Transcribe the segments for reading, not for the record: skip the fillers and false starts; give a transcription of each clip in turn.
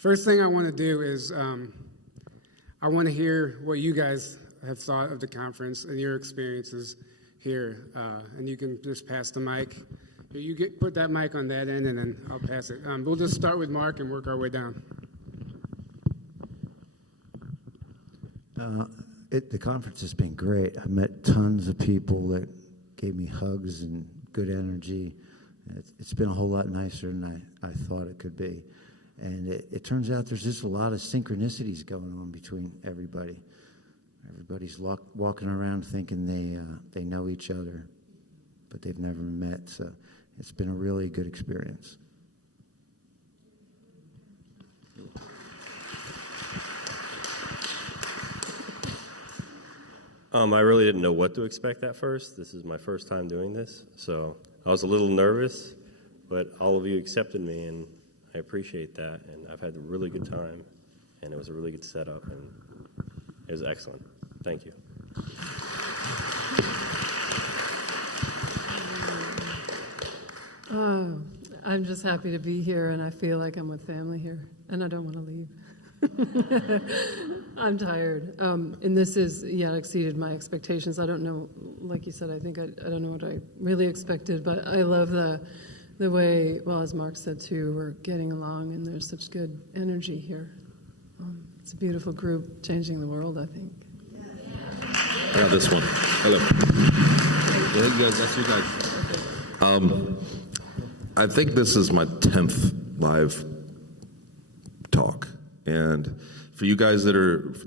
First thing I want to do is I want to hear what you guys have thought of the conference and your experiences here. And you can just pass the mic. Put that mic on that end, and then I'll pass it. We'll just start with Mark and work our way down. The conference has been great. I met tons of people that gave me hugs and good energy. It's been a whole lot nicer than I thought it could be. And it turns out there's just a lot of synchronicities going on between everybody. Everybody's walking around thinking they know each other, but they've never met. So it's been a really good experience. I really didn't know what to expect at first. This is my first time doing this, so I was a little nervous, but all of you accepted me, and I appreciate that, and I've had a really good time, and it was a really good setup, and it was excellent. Thank you. Oh, I'm just happy to be here, and I feel like I'm with family here, and I don't want to leave. I'm tired, and this exceeded my expectations. I don't know, like you said, I don't know what I really expected, but I love the way, well, as Mark said too, we're getting along, and there's such good energy here. It's a beautiful group, changing the world, I think. I got this one. Hello. Yeah, you guys, that's you guys. I think this is my 10th live talk. And for you guys this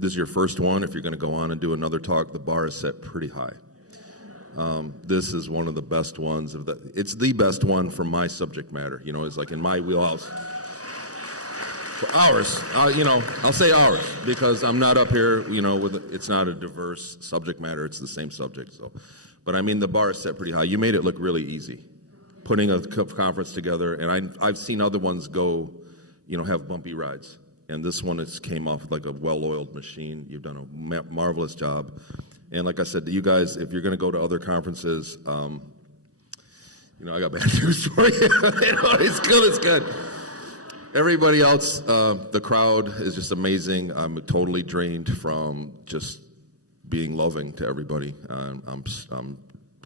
is your first one, if you're going to go on and do another talk, the bar is set pretty high. This is one of the best ones. It's the best one for my subject matter. You know, it's like in my wheelhouse. For ours, I'll say ours, because I'm not up here, it's not a diverse subject matter. It's the same subject. So, but I mean, the bar is set pretty high. You made it look really easy, putting a conference together. And I've seen other ones go, have bumpy rides. And this one came off like a well-oiled machine. You've done a marvelous job. And like I said to you guys, if you're going to go to other conferences, I got bad news for you. It's good. Everybody else, the crowd is just amazing. I'm totally drained from just being loving to everybody. I'm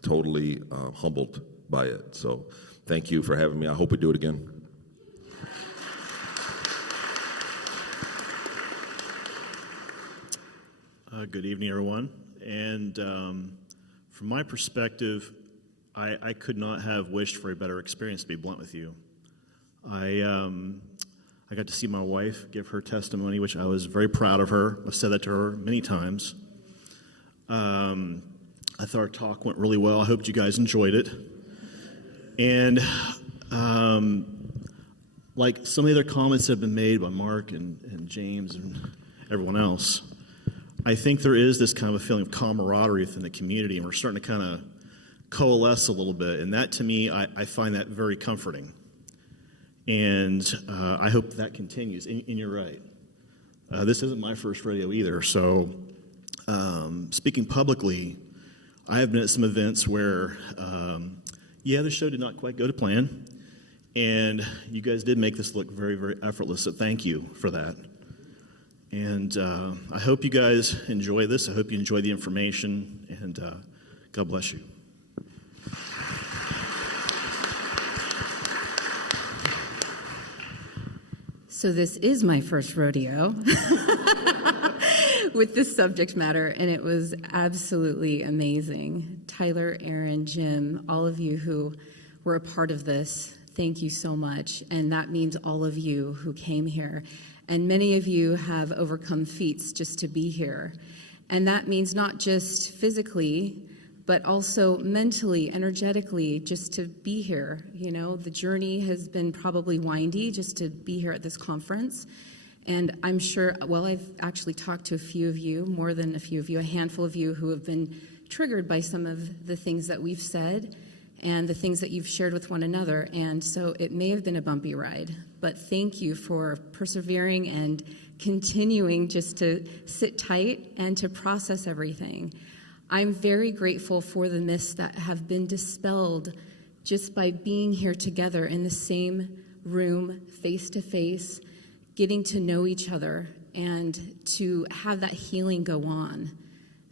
totally humbled by it. So thank you for having me. I hope we do it again. Good evening, everyone. And from my perspective, I could not have wished for a better experience, to be blunt with you. I got to see my wife give her testimony, which I was very proud of her. I've said that to her many times. I thought our talk went really well. I hope you guys enjoyed it. And like some of the other comments have been made by Mark and James and everyone else, I think there is this kind of a feeling of camaraderie within the community, and we're starting to kind of coalesce a little bit. And that, to me, I find that very comforting. And I hope that continues. And you're right. This isn't my first rodeo either. So speaking publicly, I have been at some events where, the show did not quite go to plan. And you guys did make this look very, very effortless. So thank you for that. And I hope you guys enjoy this. I hope you enjoy the information. And God bless you. So this is my first rodeo with this subject matter, and it was absolutely amazing. Tyler, Aaron, Jim, all of you who were a part of this, thank you so much. And that means all of you who came here. And many of you have overcome feats just to be here. And that means not just physically, but also mentally, energetically, just to be here. The journey has been probably windy just to be here at this conference. And I'm sure, I've actually talked to a few of you, more than a few of you, a handful of you who have been triggered by some of the things that we've said and the things that you've shared with one another. And so it may have been a bumpy ride, but thank you for persevering and continuing just to sit tight and to process everything. I'm very grateful for the myths that have been dispelled just by being here together in the same room, face to face, getting to know each other and to have that healing go on.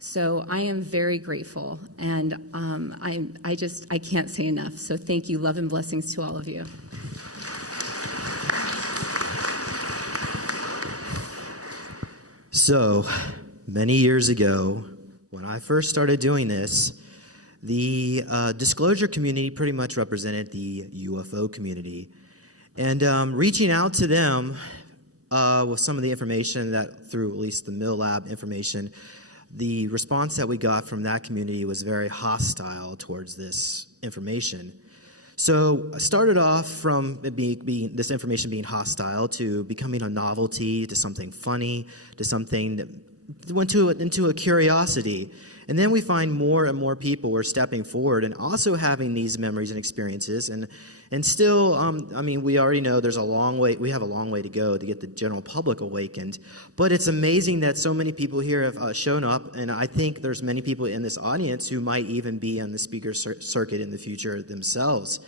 So I am very grateful, and I can't say enough. So thank you, love and blessings to all of you. So many years ago, when I first started doing this, the disclosure community pretty much represented the UFO community. And reaching out to them with some of the information that, through at least the Mill Lab information, the response that we got from that community was very hostile towards this information. So I started off from this information being hostile to becoming a novelty, to something funny, to something that went into a curiosity. And then we find more and more people were stepping forward and also having these memories and experiences. And still, we already know we have a long way to go to get the general public awakened. But it's amazing that so many people here have shown up, and I think there's many people in this audience who might even be on the speaker circuit in the future themselves.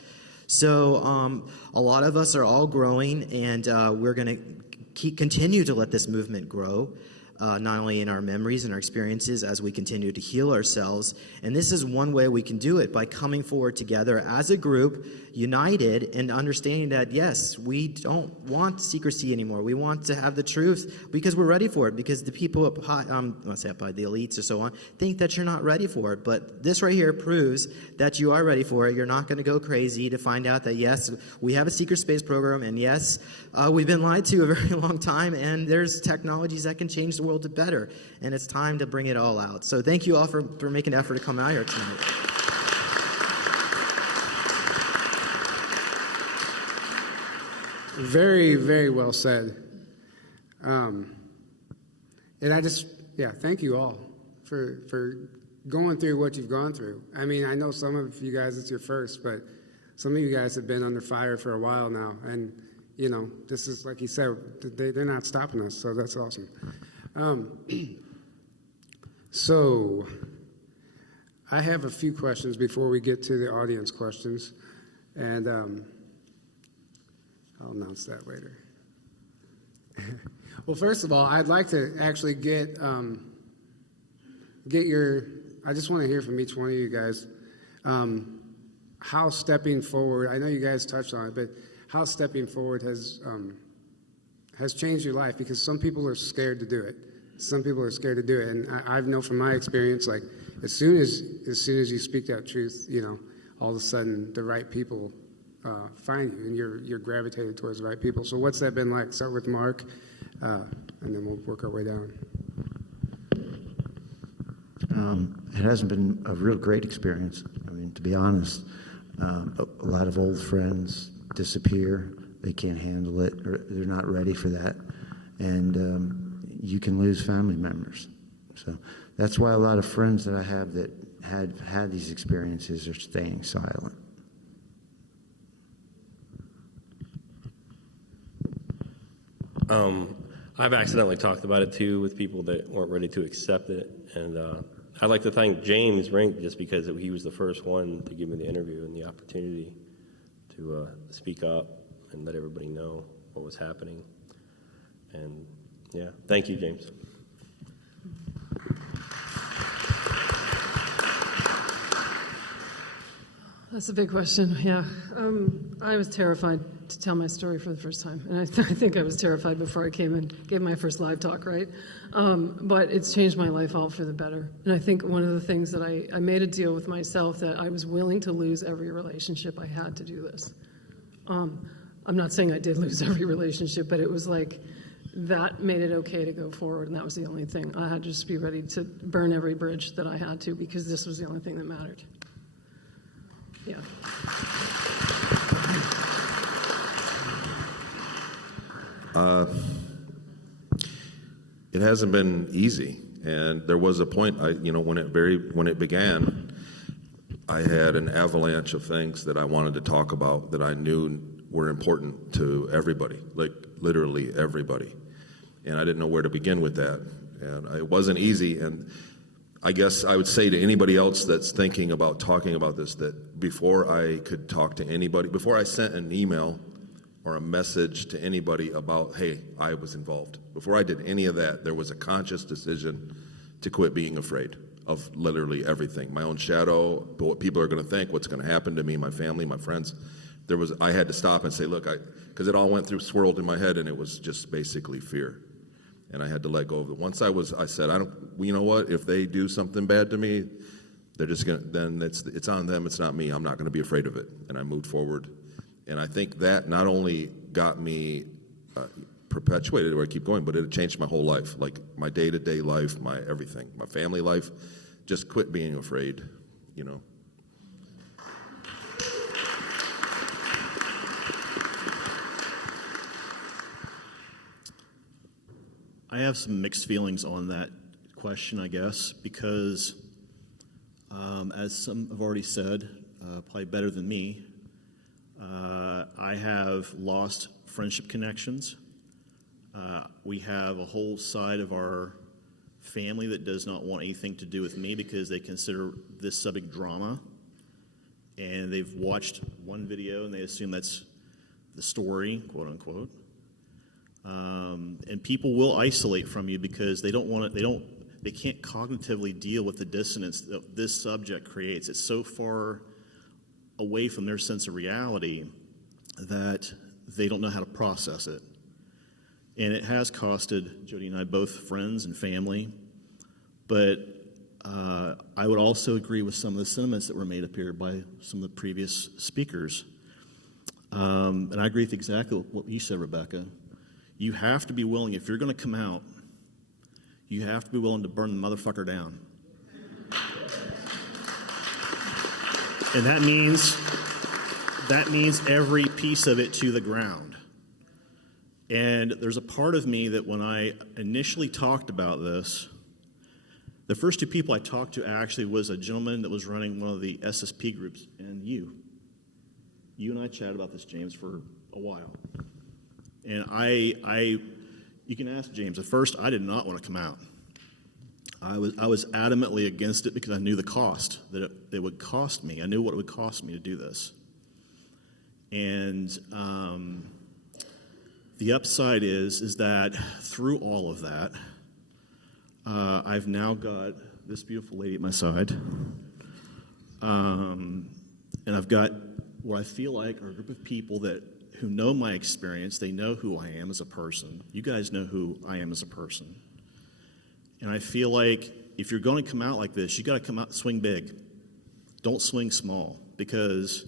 So a lot of us are all growing, and we're going to continue to let this movement grow. Not only in our memories and our experiences as we continue to heal ourselves. And this is one way we can do it, by coming forward together as a group, united, and understanding that, yes, we don't want secrecy anymore. We want to have the truth because we're ready for it, because the people up high, the elites or so on, think that you're not ready for it. But this right here proves that you are ready for it. You're not going to go crazy to find out that, yes, we have a secret space program, and yes, we've been lied to a very long time, and there's technologies that can change the world to better, and it's time to bring it all out. So thank you all for making an effort to come out here tonight. Very, very well said. And thank you all for going through what you've gone through. I mean, I know some of you guys, it's your first, but some of you guys have been under fire for a while now, and this is, like you said, they're not stopping us, so that's awesome. So I have a few questions before we get to the audience questions, and I'll announce that later. Well, first of all, I'd like to actually get your, I just want to hear from each one of you guys, how stepping forward, I know you guys touched on it, but how stepping forward has changed your life, because some people are scared to do it. Some people are scared to do it, and I know from my experience, like as soon as you speak that truth, all of a sudden the right people find you, and you're gravitated towards the right people. So what's that been like? Start with Mark, and then we'll work our way down. It hasn't been a real great experience. I mean, to be honest, a lot of old friends disappear. They can't handle it, or they're not ready for that, and you can lose family members. So that's why a lot of friends that I have that had these experiences are staying silent. I've accidentally talked about it too with people that weren't ready to accept it, and I'd like to thank James Rink, just because he was the first one to give me the interview and the opportunity to speak up and let everybody know what was happening. And yeah, thank you, James. That's a big question, yeah. I was terrified to tell my story for the first time, and I think I was terrified before I came and gave my first live talk, right? But it's changed my life all for the better. And I think one of the things that I made a deal with myself, that I was willing to lose every relationship I had to do this. I'm not saying I did lose every relationship, but it was like, that made it okay to go forward, and that was the only thing. I had to just be ready to burn every bridge that I had to, because this was the only thing that mattered. Yeah. It hasn't been easy, and there was a point, when it began, I had an avalanche of things that I wanted to talk about that I knew were important to everybody, like literally everybody, and I didn't know where to begin with that, and it wasn't easy. And I guess I would say to anybody else that's thinking about talking about this, that before I could talk to anybody, before I sent an email or a message to anybody about, hey, I was involved. Before I did any of that, there was a conscious decision to quit being afraid of literally everything. My own shadow, what people are going to think, what's going to happen to me, my family, my friends. I had to stop and say, look, because it all went through, swirled in my head, and it was just basically fear. And I had to let go of it. Once I said, you know what, if they do something bad to me, they're just going to, then it's on them, it's not me. I'm not going to be afraid of it. And I moved forward. And I think that not only got me perpetuated where I keep going, but it changed my whole life, like my day-to-day life, my everything, my family life. Just quit being afraid, you know. I have some mixed feelings on that question, I guess, because as some have already said, probably better than me, I have lost friendship connections. We have a whole side of our family that does not want anything to do with me because they consider this subject drama. And they've watched one video and they assume that's the story, quote unquote. And people will isolate from you because they can't cognitively deal with the dissonance that this subject creates. It's so far away from their sense of reality that they don't know how to process it. And it has costed Jodi and I both friends and family. But I would also agree with some of the sentiments that were made up here by some of the previous speakers. And I agree with exactly what you said, Rebecca. You have to be willing, if you're going to come out, you have to be willing to burn the motherfucker down. And that means every piece of it to the ground. And there's a part of me that when I initially talked about this, the first two people I talked to actually was a gentleman that was running one of the SSP groups, and you. You and I chatted about this, James, for a while. And you can ask James. At first, I did not want to come out. I was adamantly against it because I knew the cost that it would cost me. I knew what it would cost me to do this. And the upside is that through all of that, I've now got this beautiful lady at my side. And I've got what I feel like are a group of people who know my experience. They know who I am as a person. You guys know who I am as a person. And I feel like if you're going to come out like this, you got to come out and swing big. Don't swing small, because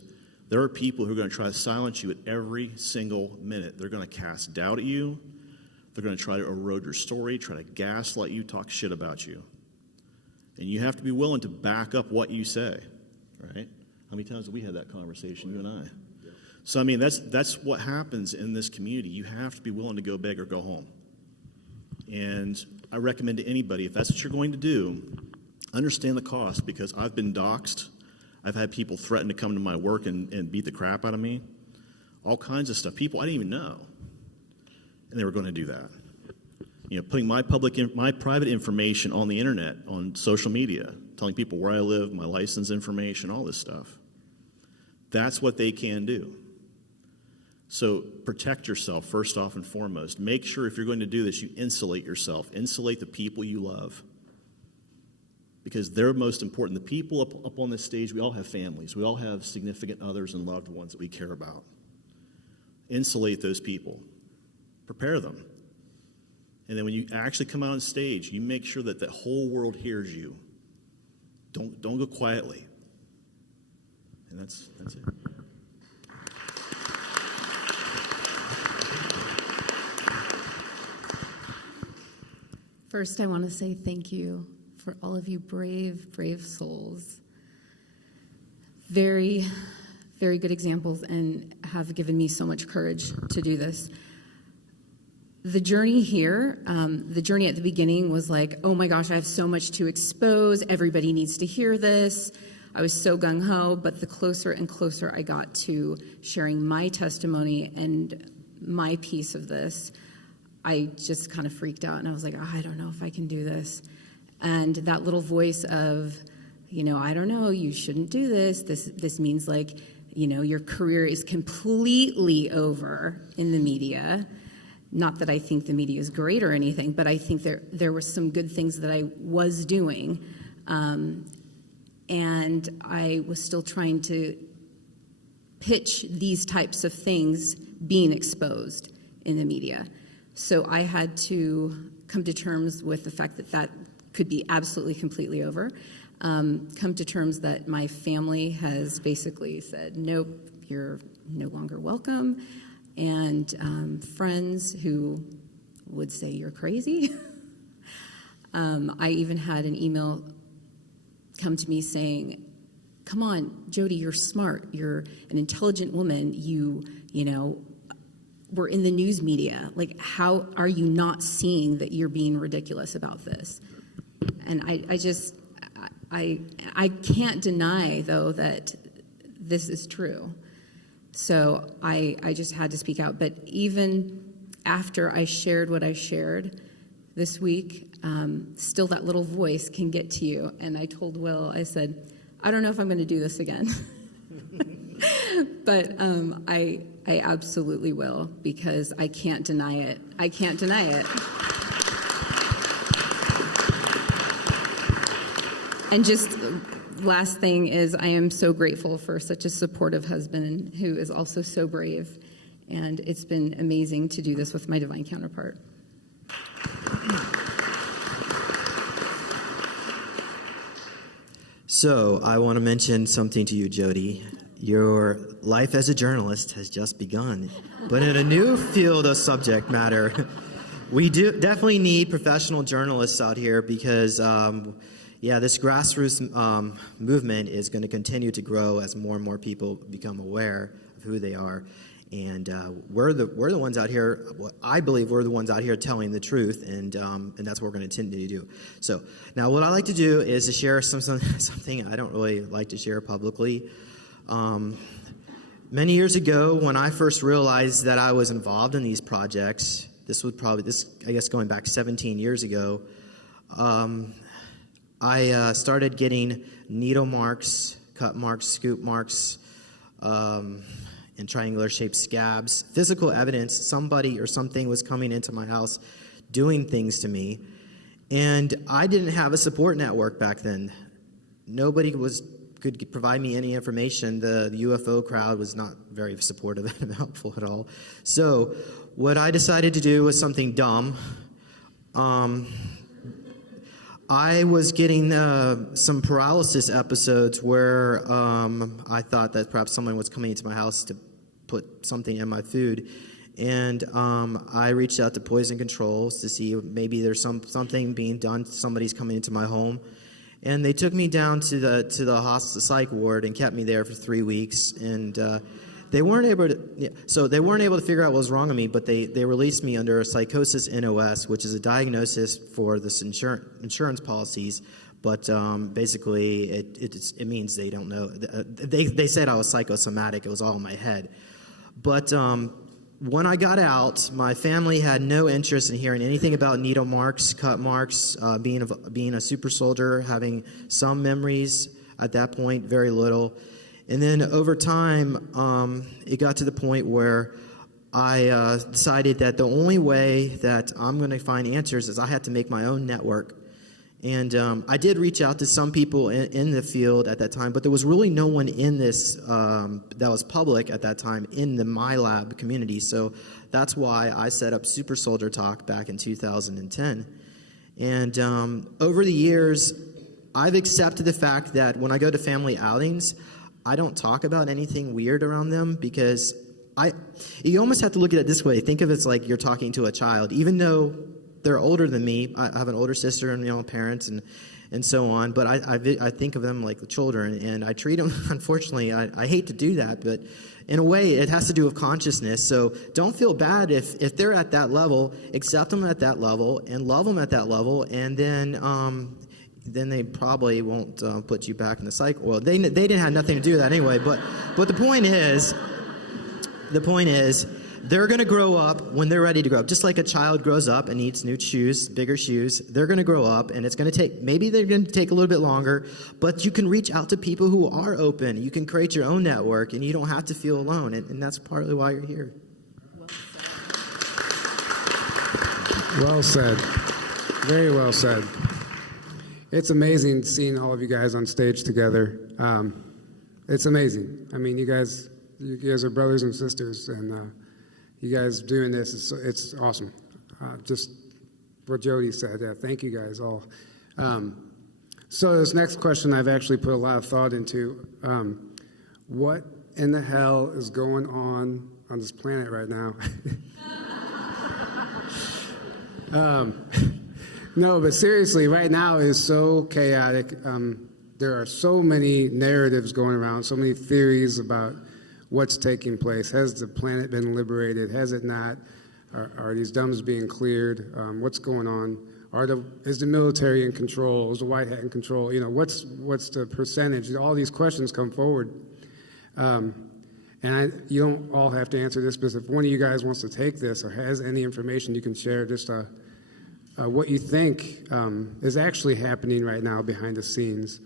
there are people who are going to try to silence you at every single minute. They're going to cast doubt at you. They're going to try to erode your story, try to gaslight you, talk shit about you. And you have to be willing to back up what you say, right? How many times have we had that conversation, you and I? Yeah. So, I mean, that's what happens in this community. You have to be willing to go big or go home. And I recommend to anybody, if that's what you're going to do, understand the cost, because I've been doxxed. I've had people threaten to come to my work and beat the crap out of me. All kinds of stuff. People I didn't even know. And they were going to do that. You know, putting my private information on the internet, on social media, telling people where I live, my license information, all this stuff. That's what they can do. So protect yourself first off and foremost. Make sure if you're going to do this, you insulate yourself. Insulate the people you love. Because they're most important. The people up on this stage, we all have families. We all have significant others and loved ones that we care about. Insulate those people. Prepare them. And then when you actually come out on stage, you make sure that the whole world hears you. Don't go quietly. And that's it. First, I want to say thank you for all of you brave, brave souls. Very, very good examples, and have given me so much courage to do this. The journey here, the journey at the beginning was like, oh my gosh, I have so much to expose. Everybody needs to hear this. I was so gung-ho, but the closer and closer I got to sharing my testimony and my piece of this, I just kind of freaked out, and I was like, I don't know if I can do this. And that little voice of, I don't know, you shouldn't do this. This means like your career is completely over in the media. Not that I think the media is great or anything, but I think there were some good things that I was doing. And I was still trying to pitch these types of things being exposed in the media. So I had to come to terms with the fact that could be absolutely completely over. Come to terms that my family has basically said, nope, you're no longer welcome. And friends who would say you're crazy. I even had an email come to me saying, come on, Jodi, you're smart. You're an intelligent woman. You we're in the news media. Like, how are you not seeing that you're being ridiculous about this? And I can't deny, though, that this is true. So I just had to speak out. But even after I shared what I shared this week, still that little voice can get to you. And I told Will, I said, I don't know if I'm going to do this again. But I absolutely will, because I can't deny it. I can't deny it. And just last thing is, I am so grateful for such a supportive husband who is also so brave. And it's been amazing to do this with my divine counterpart. So I want to mention something to you, Jodi. Your life as a journalist has just begun, but in a new field of subject matter. We do definitely need professional journalists out here because, this grassroots movement is going to continue to grow as more and more people become aware of who they are. And we're the ones out here. I believe we're the ones out here telling the truth, and that's what we're going to continue to do. So now, what I like to do is to share something I don't really like to share publicly. Many years ago, when I first realized that I was involved in these projects, I guess going back 17 years ago, I started getting needle marks, cut marks, scoop marks, and triangular-shaped scabs, physical evidence somebody or something was coming into my house doing things to me. And I didn't have a support network back then. Nobody could provide me any information. The UFO crowd was not very supportive and helpful at all. So what I decided to do was something dumb. I was getting some paralysis episodes where I thought that perhaps someone was coming into my house to put something in my food. And I reached out to poison controls to see maybe there's something being done. Somebody's coming into my home. And they took me down to the hospital psych ward and kept me there for 3 weeks. And they weren't able to figure out what was wrong with me, but they released me under a psychosis NOS, which is a diagnosis for this insurance policies. But basically, it means they don't know. They said I was psychosomatic. It was all in my head. But when I got out, my family had no interest in hearing anything about needle marks, cut marks, being a super soldier, having some memories at that point, very little. And then over time, it got to the point where I decided that the only way that I'm going to find answers is I had to make my own network. And I did reach out to some people in the field at that time, but there was really no one in this that was public at that time in the MyLab community. So that's why I set up Super Soldier Talk back in 2010. And over the years, I've accepted the fact that when I go to family outings, I don't talk about anything weird around them because you almost have to look at it this way. Think of it as like you're talking to a child, even though they're older than me. I have an older sister and parents and so on, but I think of them like children, and I treat them, unfortunately, I hate to do that, but in a way it has to do with consciousness. So don't feel bad if they're at that level. Accept them at that level and love them at that level, and then they probably won't put you back in the cycle. Well, they didn't have nothing to do with that anyway, but the point is they're going to grow up when they're ready to grow up. Just like a child grows up and needs new shoes, bigger shoes, they're going to grow up, and it's going to take, maybe they're going to take a little bit longer, but you can reach out to people who are open. You can create your own network, and you don't have to feel alone, and that's partly why you're here. Well said. Very well said. It's amazing seeing all of you guys on stage together. It's amazing. I mean, you guys are brothers and sisters, and you guys doing this, it's awesome. Just what Jodi said. Yeah, thank you guys all. So this next question I've actually put a lot of thought into. What in the hell is going on this planet right now? No, but seriously, right now is so chaotic. There are so many narratives going around, so many theories about what's taking place. Has the planet been liberated? Has it not? Are these dumps being cleared? What's going on? Is the military in control? Is the White Hat in control? You know, what's the percentage? All these questions come forward. And you don't all have to answer this, but if one of you guys wants to take this or has any information you can share, just what you think is actually happening right now behind the scenes,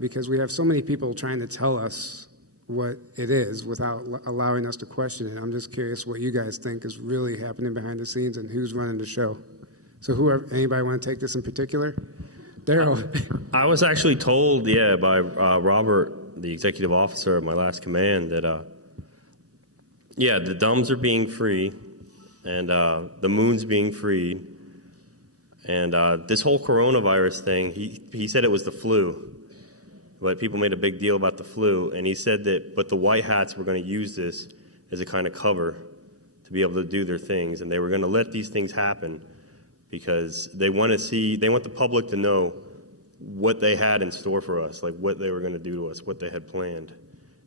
because we have so many people trying to tell us what it is without allowing us to question it. I'm just curious what you guys think is really happening behind the scenes and who's running the show. So anybody want to take this in particular? Daryl. I was actually told, by Robert, the executive officer of my last command, that, the dumbs are being free, and the moon's being freed, and this whole coronavirus thing, he said it was the flu, but people made a big deal about the flu, and he said that, but the White Hats were going to use this as a kind of cover to be able to do their things, and they were going to let these things happen because they want the public to know what they had in store for us, like what they were going to do to us, what they had planned.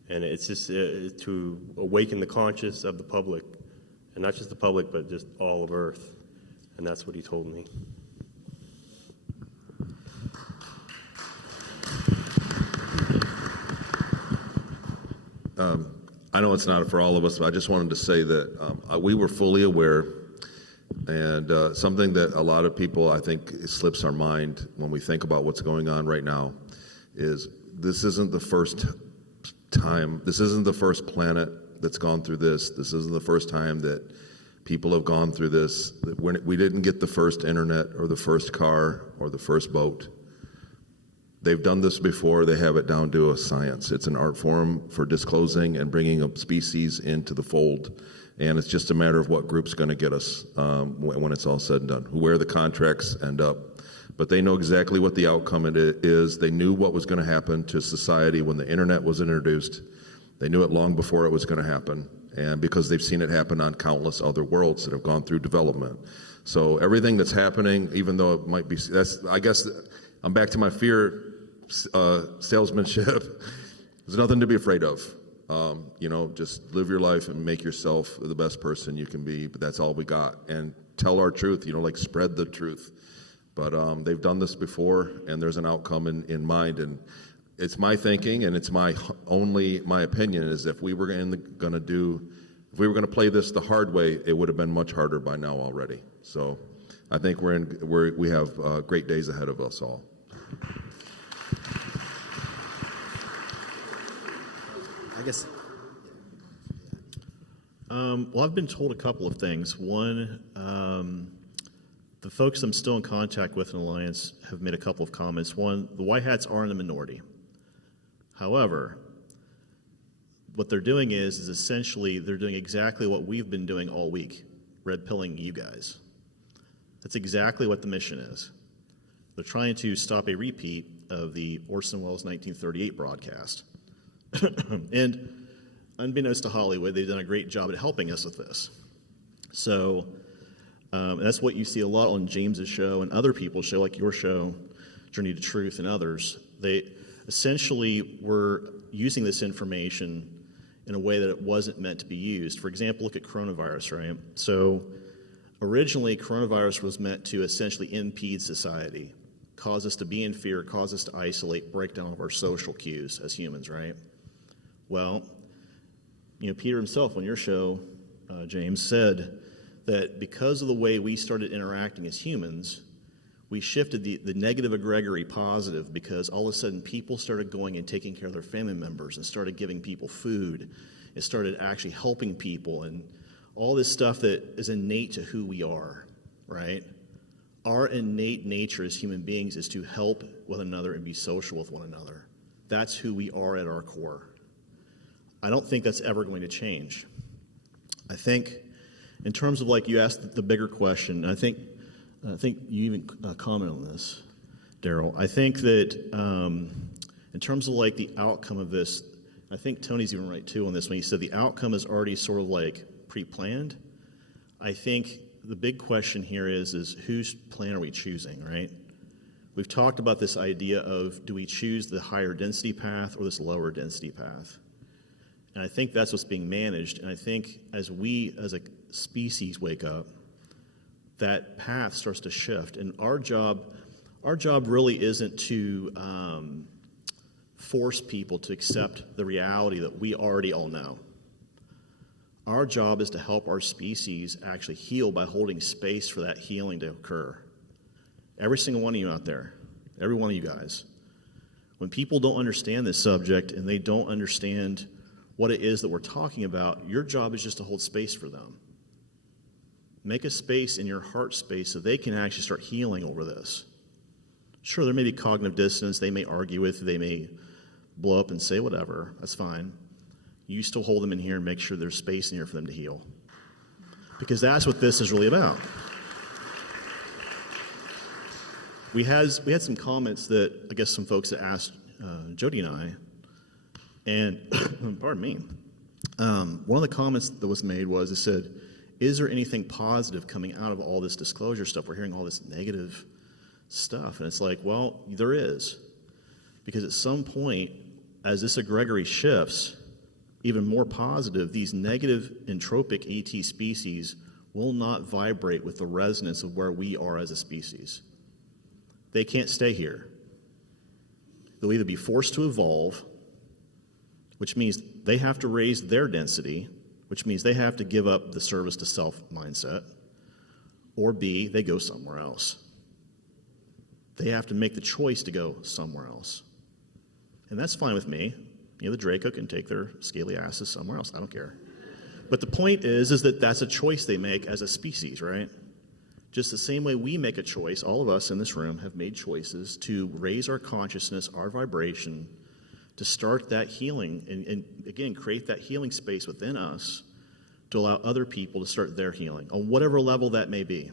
And it's just to awaken the conscience of the public, and not just the public, but just all of Earth. And that's what he told me. I know it's not for all of us, but I just wanted to say that we were fully aware, and something that a lot of people, I think, slips our mind when we think about what's going on right now is this isn't the first time, this isn't the first planet that's gone through this. This isn't the first time that people have gone through this. We didn't get the first internet or the first car or the first boat. They've done this before. They have it down to a science. It's an art form for disclosing and bringing a species into the fold. And it's just a matter of what group's going to get us when it's all said and done, where the contracts end up. But they know exactly what the outcome it is. They knew what was going to happen to society when the internet was introduced. They knew it long before it was going to happen. And because they've seen it happen on countless other worlds that have gone through development. So everything that's happening, even though it might be, I guess I'm back to my fear salesmanship. There's nothing to be afraid of. Just live your life and make yourself the best person you can be. But that's all we got. And tell our truth, spread the truth. But they've done this before, and there's an outcome in mind. And it's my thinking, and it's my opinion, is if we were going to play this the hard way, it would have been much harder by now already. So I think we have great days ahead of us all. I guess. Well, I've been told a couple of things. One, the folks I'm still in contact with in Alliance have made a couple of comments. One, the White Hats are in the minority. However, what they're doing is essentially they're doing exactly what we've been doing all week, red pilling you guys. That's exactly what the mission is. They're trying to stop a repeat of the Orson Welles 1938 broadcast. And unbeknownst to Hollywood, they've done a great job at helping us with this. So that's what you see a lot on James's show and other people's show, like your show, Journey to Truth, and others. They essentially were using this information in a way that it wasn't meant to be used. For example, look at coronavirus, right? So originally, coronavirus was meant to essentially impede society, cause us to be in fear, cause us to isolate, break down all of our social cues as humans, right? Well, Peter himself on your show James, said that because of the way we started interacting as humans, we shifted the negative egregiory positive, because all of a sudden people started going and taking care of their family members and started giving people food. It started actually helping people and all this stuff that is innate to who we are, right? Our innate nature as human beings is to help one another and be social with one another. That's who we are at our core. I don't think that's ever going to change. I think in terms of, like, you asked the bigger question, I think you even commented on this, Daryl. I think that in terms of, like, the outcome of this, I think Tony's even right too on this when he said the outcome is already sort of like pre-planned. I think the big question here is whose plan are we choosing, right? We've talked about this idea of, do we choose the higher density path or this lower density path? And I think that's what's being managed. And I think as we as a species wake up, that path starts to shift. And our job really isn't to force people to accept the reality that we already all know. Our job is to help our species actually heal by holding space for that healing to occur. Every single one of you out there, every one of you guys, when people don't understand this subject and they don't understand what it is that we're talking about, your job is just to hold space for them. Make a space in your heart space so they can actually start healing over this. Sure, there may be cognitive dissonance, they may argue with, they may blow up and say whatever, that's fine. You still hold them in here and make sure there's space in here for them to heal. Because that's what this is really about. We had some comments that I guess some folks that asked Jodi and I, and pardon me, one of the comments that was made was, it said, is there anything positive coming out of all this disclosure stuff? We're hearing all this negative stuff. And it's like, well, there is. Because at some point, as this egregory shifts, even more positive, these negative entropic ET species will not vibrate with the resonance of where we are as a species. They can't stay here. They'll either be forced to evolve, which means they have to raise their density, which means they have to give up the service to self mindset, or B, they go somewhere else. They have to make the choice to go somewhere else. And that's fine with me. You know, the Draco can take their scaly asses somewhere else. I don't care. But the point is that that's a choice they make as a species, right? Just the same way we make a choice, all of us in this room have made choices to raise our consciousness, our vibration, to start that healing and again, create that healing space within us to allow other people to start their healing on whatever level that may be.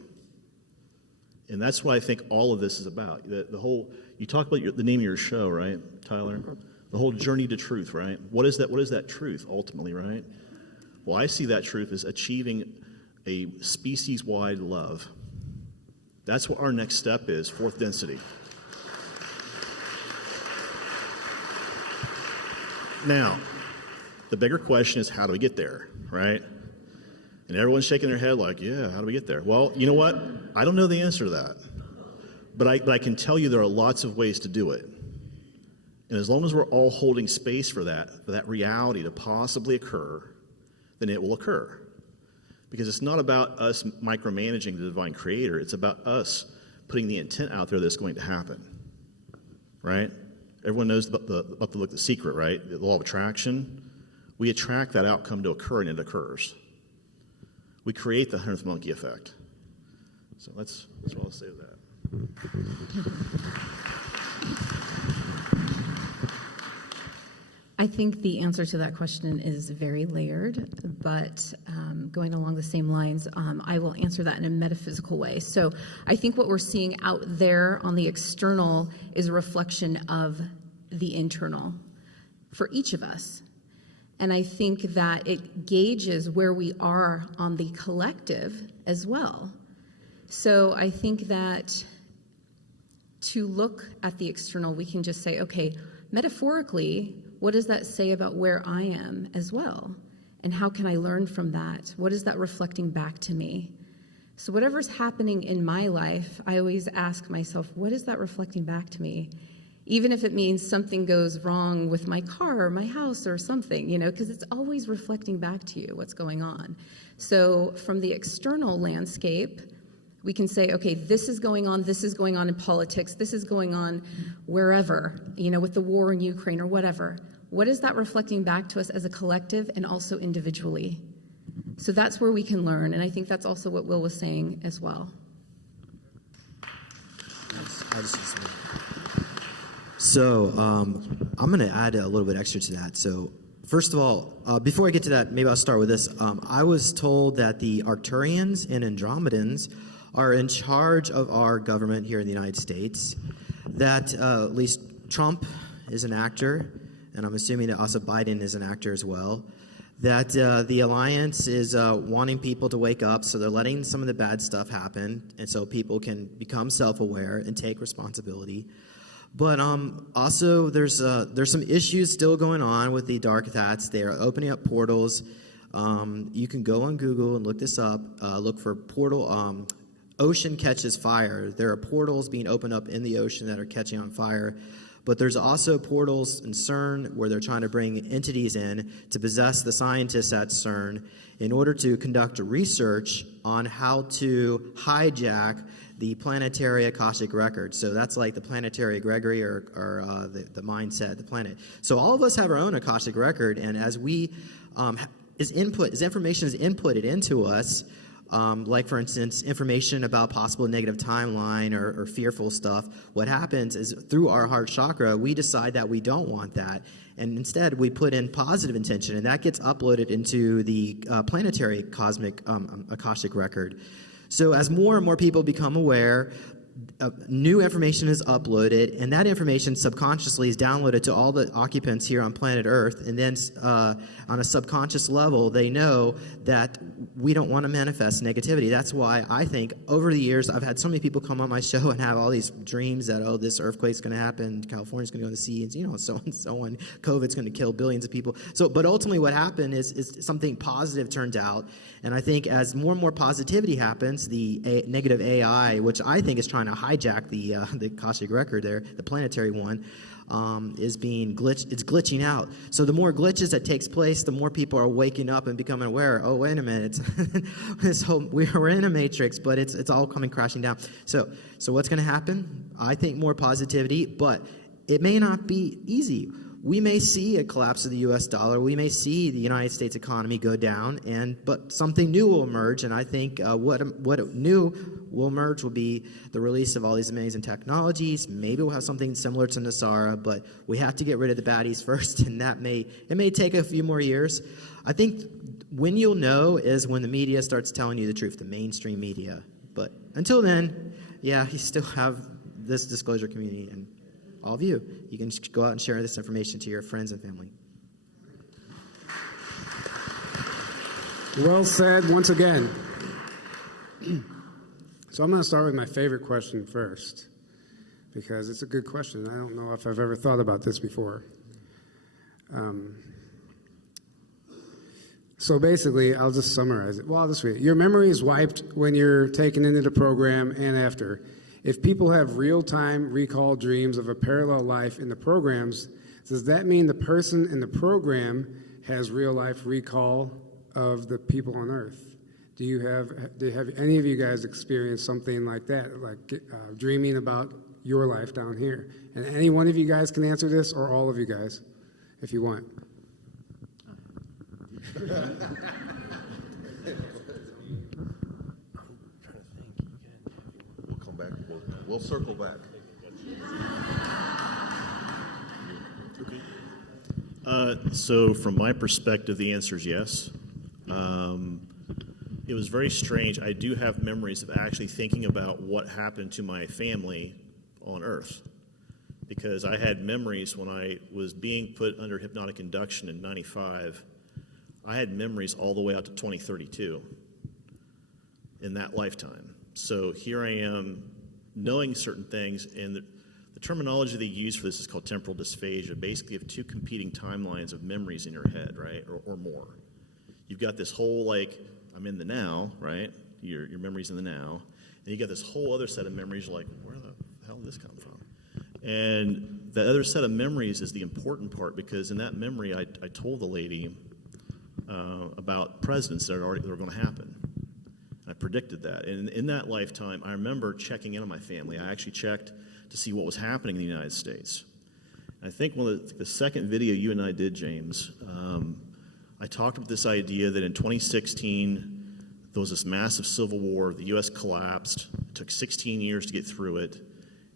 And that's what I think all of this is about. The whole, you talk about the name of your show, right, Tyler? The whole journey to truth, right? What is that? What is that truth ultimately, right? Well, I see that truth as achieving a species-wide love. That's what our next step is, fourth density. Now, the bigger question is, how do we get there, right? And everyone's shaking their head like, yeah, how do we get there? Well, you know what? I don't know the answer to that. But I can tell you there are lots of ways to do it. And as long as we're all holding space for that reality to possibly occur, then it will occur. Because it's not about us micromanaging the divine creator. It's about us putting the intent out there that it's going to happen, right? Everyone knows about the secret, right? The law of attraction. We attract that outcome to occur, and it occurs. We create the 100th monkey effect. So that's what I'll say to that. I think the answer to that question is very layered, but going along the same lines, I will answer that in a metaphysical way. So I think what we're seeing out there on the external is a reflection of the internal for each of us. And I think that it gauges where we are on the collective as well. So I think that to look at the external, we can just say, okay, metaphorically, what does that say about where I am as well? And how can I learn from that? What is that reflecting back to me? So whatever's happening in my life, I always ask myself, what is that reflecting back to me? even if it means something goes wrong with my car or my house or something, because it's always reflecting back to you what's going on. So from the external landscape, we can say, okay, this is going on in politics, this is going on wherever, with the war in Ukraine or whatever. What is that reflecting back to us as a collective and also individually? So that's where we can learn, and I think that's also what Will was saying as well. So I'm going to add a little bit extra to that. So first of all, before I get to that, maybe I'll start with this. I was told that the Arcturians and Andromedans are in charge of our government here in the United States, that at least Trump is an actor, and I'm assuming that also Biden is an actor as well, that the alliance is wanting people to wake up, so they're letting some of the bad stuff happen, and so people can become self-aware and take responsibility. But also, there's some issues still going on with the dark thats. They are opening up portals. You can go on Google and look this up. Look for portal. Ocean catches fire. There are portals being opened up in the ocean that are catching on fire. But there's also portals in CERN where they're trying to bring entities in to possess the scientists at CERN in order to conduct research on how to hijack the planetary Akashic record. So that's like the planetary egregore or the mindset, the planet. So all of us have our own Akashic record, and as we as information is inputted into us, like for instance, information about possible negative timeline or fearful stuff, what happens is through our heart chakra, we decide that we don't want that. And instead, we put in positive intention, and that gets uploaded into the planetary cosmic Akashic record. So as more and more people become aware, new information is uploaded, and that information subconsciously is downloaded to all the occupants here on planet Earth. And then on a subconscious level, they know that we don't want to manifest negativity. That's why I think over the years, I've had so many people come on my show and have all these dreams that, oh, this earthquake's going to happen, California's going to go in the sea, and so on and so on. COVID's going to kill billions of people. So, but ultimately what happened is something positive turned out. And I think as more and more positivity happens, the negative AI, which I think is trying to hijack the Akashic record there, the planetary one, is being it's glitching out. So the more glitches that takes place, the more people are waking up and becoming aware. Oh, wait a minute, we're in a matrix, but it's all coming crashing down. So what's going to happen? I think more positivity, but it may not be easy. We may see a collapse of the U.S. dollar. We may see the United States economy go down, but something new will emerge. And I think what new will emerge will be the release of all these amazing technologies. Maybe we'll have something similar to Nasara, but we have to get rid of the baddies first, and it may take a few more years. I think when you'll know is when the media starts telling you the truth, the mainstream media. But until then, yeah, you still have this disclosure community and all of you. You can go out and share this information to your friends and family. Well said once again. So I'm going to start with my favorite question first, because it's a good question. I don't know if I've ever thought about this before. So basically, I'll just summarize it. Well, I'll just read it. Your memory is wiped when you're taken into the program and after. If people have real-time recall dreams of a parallel life in the programs, does that mean the person in the program has real-life recall of the people on Earth? Do have any of you guys experienced something like that, like dreaming about your life down here? And any one of you guys can answer this, or all of you guys, if you want. We'll circle back. So from my perspective, the answer is yes. It was very strange. I do have memories of actually thinking about what happened to my family on Earth, because I had memories when I was being put under hypnotic induction in '95. I had memories all the way out to 2032 in that lifetime. So here I am, knowing certain things, and the terminology they use for this is called temporal dysphagia. Basically, you have two competing timelines of memories in your head, right, or more. You've got this whole, I'm in the now, right? Your memory's in the now. And you got this whole other set of memories, like, where the hell did this come from? And the other set of memories is the important part, because in that memory, I told the lady about presidents that were going to happen. I predicted that. And in that lifetime, I remember checking in on my family. I actually checked to see what was happening in the United States. And I think the second video you and I did, James, I talked about this idea that in 2016, there was this massive civil war. The U.S. collapsed. It took 16 years to get through it.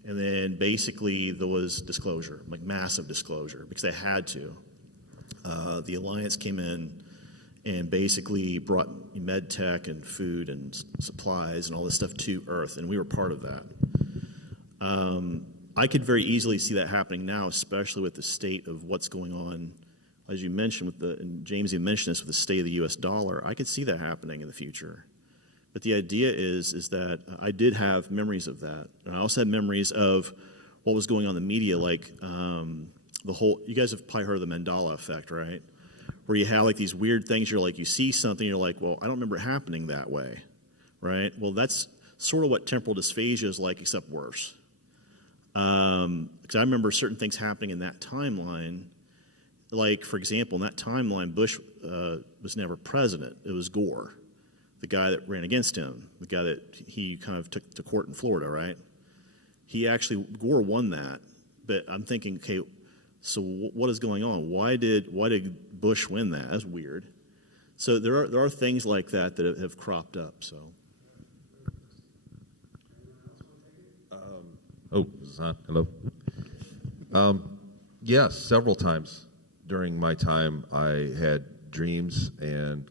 And then basically there was disclosure, like massive disclosure, because they had to. The alliance came in and basically brought med tech and food and supplies and all this stuff to Earth, and we were part of that. I could very easily see that happening now, especially with the state of what's going on, as you mentioned, and James, you mentioned this, with the state of the U.S. dollar. I could see that happening in the future. But the idea is that I did have memories of that. And I also had memories of what was going on in the media, like you guys have probably heard of the Mandela effect, right? Where you have like these weird things, you see something, you're like, well, I don't remember it happening that way, right? Well, that's sort of what temporal dysphagia is like, except worse. Because I remember certain things happening in that timeline. Like, for example, in that timeline, Bush was never president. It was Gore, the guy that ran against him, the guy that he kind of took to court in Florida, right? Gore won that. But I'm thinking, okay, so what is going on? Why did Bush win that? That's weird. So there are things like that that have cropped up. So. Is this on? Hello? Yes, several times during my time I had dreams, and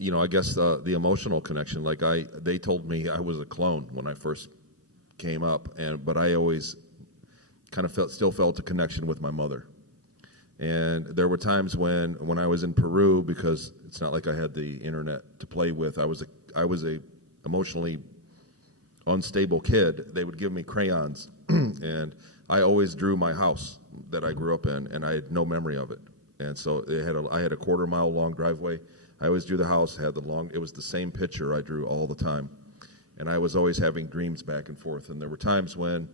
I guess the emotional connection. Like they told me I was a clone when I first came up, but I always kind of still felt a connection with my mother. And there were times when I was in Peru, because it's not like I had the internet to play with. I was a emotionally unstable kid. They would give me crayons, and I always drew my house that I grew up in, and I had no memory of it. And so I had a quarter-mile long driveway. I always drew the house. It was the same picture I drew all the time, and I was always having dreams back and forth. And there were times when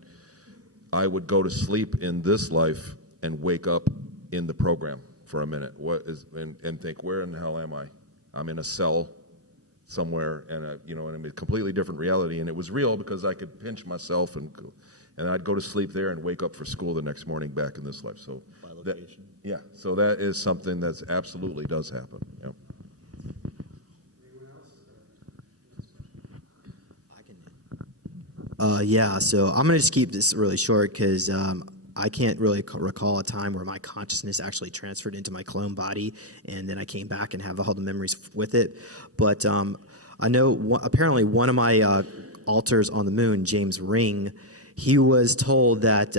I would go to sleep in this life and wake up in the program for a minute. And think, where in the hell am I? I'm in a cell somewhere, and in a completely different reality. And it was real because I could pinch myself, and I'd go to sleep there and wake up for school the next morning back in this life. So by location. So that is something that absolutely does happen. Yeah. So I'm going to just keep this really short because I can't really recall a time where my consciousness actually transferred into my clone body, and then I came back and have all the memories with it. But I know apparently one of my alters on the moon, James Ring, he was told that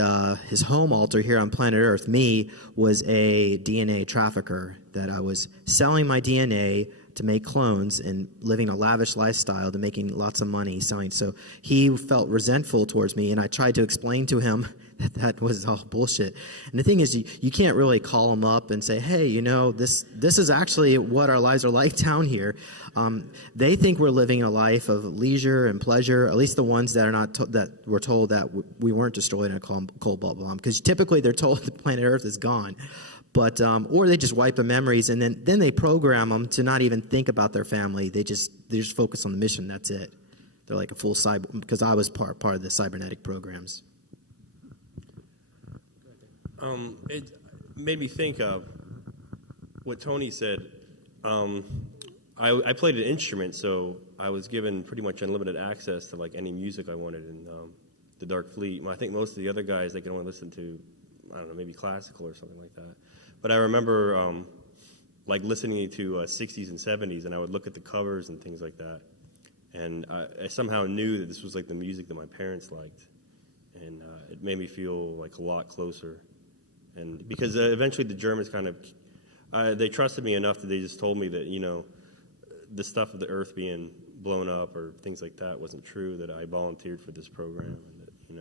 his home altar here on planet Earth, me, was a DNA trafficker, that I was selling my DNA to make clones and living a lavish lifestyle to making lots of money selling. So he felt resentful towards me, and I tried to explain to him that was all bullshit. And the thing is, you can't really call him up and say, hey, this is actually what our lives are like down here. They think we're living a life of leisure and pleasure, at least the ones that are not that were told that we weren't destroyed in a cobalt bomb, because typically they're told the planet Earth is gone. But or they just wipe the memories, and then they program them to not even think about their family. They just focus on the mission. That's it. They're like a full cyber, because I was part of the cybernetic programs. It made me think of what Tony said. I played an instrument, so I was given pretty much unlimited access to like any music I wanted in the Dark Fleet. I think most of the other guys, they can only listen to, I don't know, maybe classical or something like that. But I remember like listening to 60s and 70s, and I would look at the covers and things like that. And I somehow knew that this was like the music that my parents liked. And it made me feel like a lot closer. And because eventually the Germans kind of, they trusted me enough that they just told me that, the stuff of the Earth being blown up or things like that wasn't true, that I volunteered for this program, and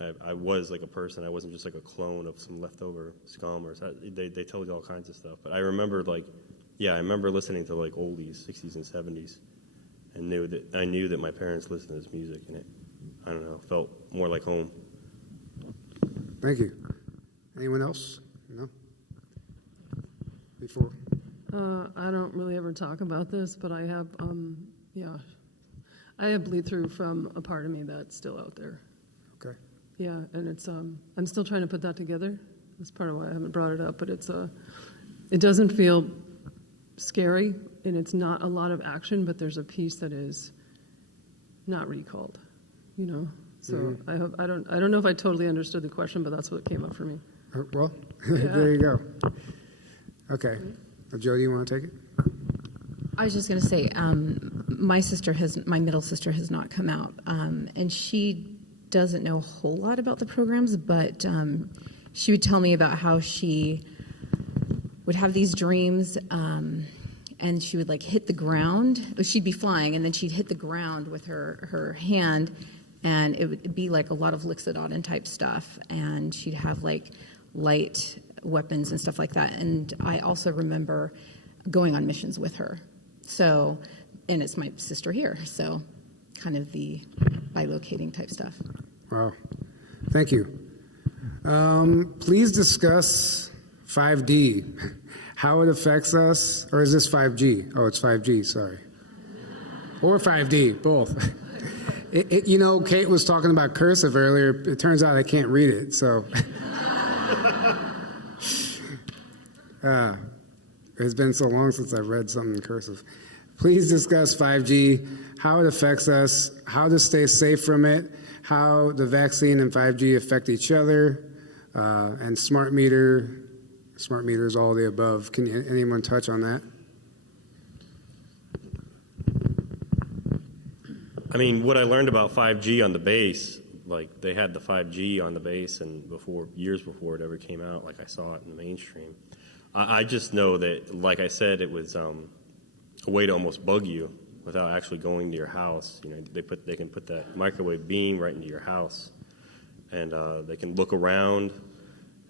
that, I was like a person. I wasn't just like a clone of some leftover scum or they told you all kinds of stuff. But I remember I remember listening to like oldies, 60s and 70s, and I knew that my parents listened to this music, and I don't know, felt more like home. Thank you. Anyone else? No? Before? I don't really ever talk about this, but I have, I have bleed through from a part of me that's still out there. Okay. Yeah, and it's, I'm still trying to put that together. That's part of why I haven't brought it up, but it's, it doesn't feel scary, and it's not a lot of action, but there's a piece that is not recalled, you know? So I hope, I don't know if I totally understood the question, but that's what came up for me. Well, there you go. Okay. Jodi, you want to take it? I was just going to say, my middle sister has not come out, and she doesn't know a whole lot about the programs, but she would tell me about how she would have these dreams, and she would like hit the ground. She'd be flying, and then she'd hit the ground with her hand, and it would be like a lot of Lixodon type stuff, and she'd have like light weapons and stuff like that. And I also remember going on missions with her. So, and it's my sister here, so kind of the bilocating type stuff. Wow. Thank you. Please discuss 5D, how it affects us, or is this 5G? Oh, it's 5G, sorry. Or 5D, both. You know, Kate was talking about cursive earlier. It turns out I can't read it, so. It's been so long since I've read something in cursive. Please discuss 5G, how it affects us, how to stay safe from it, how the vaccine and 5G affect each other, and smart meters, all the above. Can anyone touch on that? I mean, what I learned about 5G on the base, like they had the 5G on the base, and years before it ever came out, like I saw it in the mainstream. I just know that, like I said, it was a way to almost bug you without actually going to your house. You know, they can put that microwave beam right into your house, and they can look around,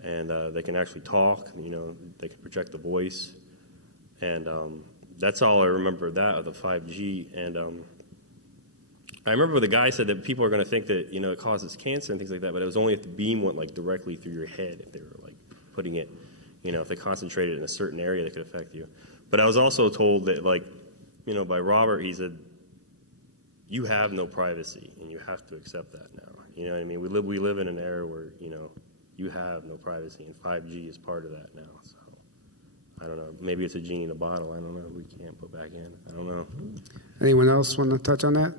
and they can actually talk. You know, they can project the voice, and that's all I remember of the 5G. And I remember the guy said that people are going to think that, you know, it causes cancer and things like that, but it was only if the beam went like directly through your head, if they were like putting it, you know, if they concentrated in a certain area that could affect you. But I was also told that, like, you know, by Robert, he said, you have no privacy, and you have to accept that now. You know what I mean? We live in an era where, you know, you have no privacy, and 5G is part of that now. So I don't know. Maybe it's a genie in a bottle. I don't know. We can't put back in. I don't know. Anyone else want to touch on that?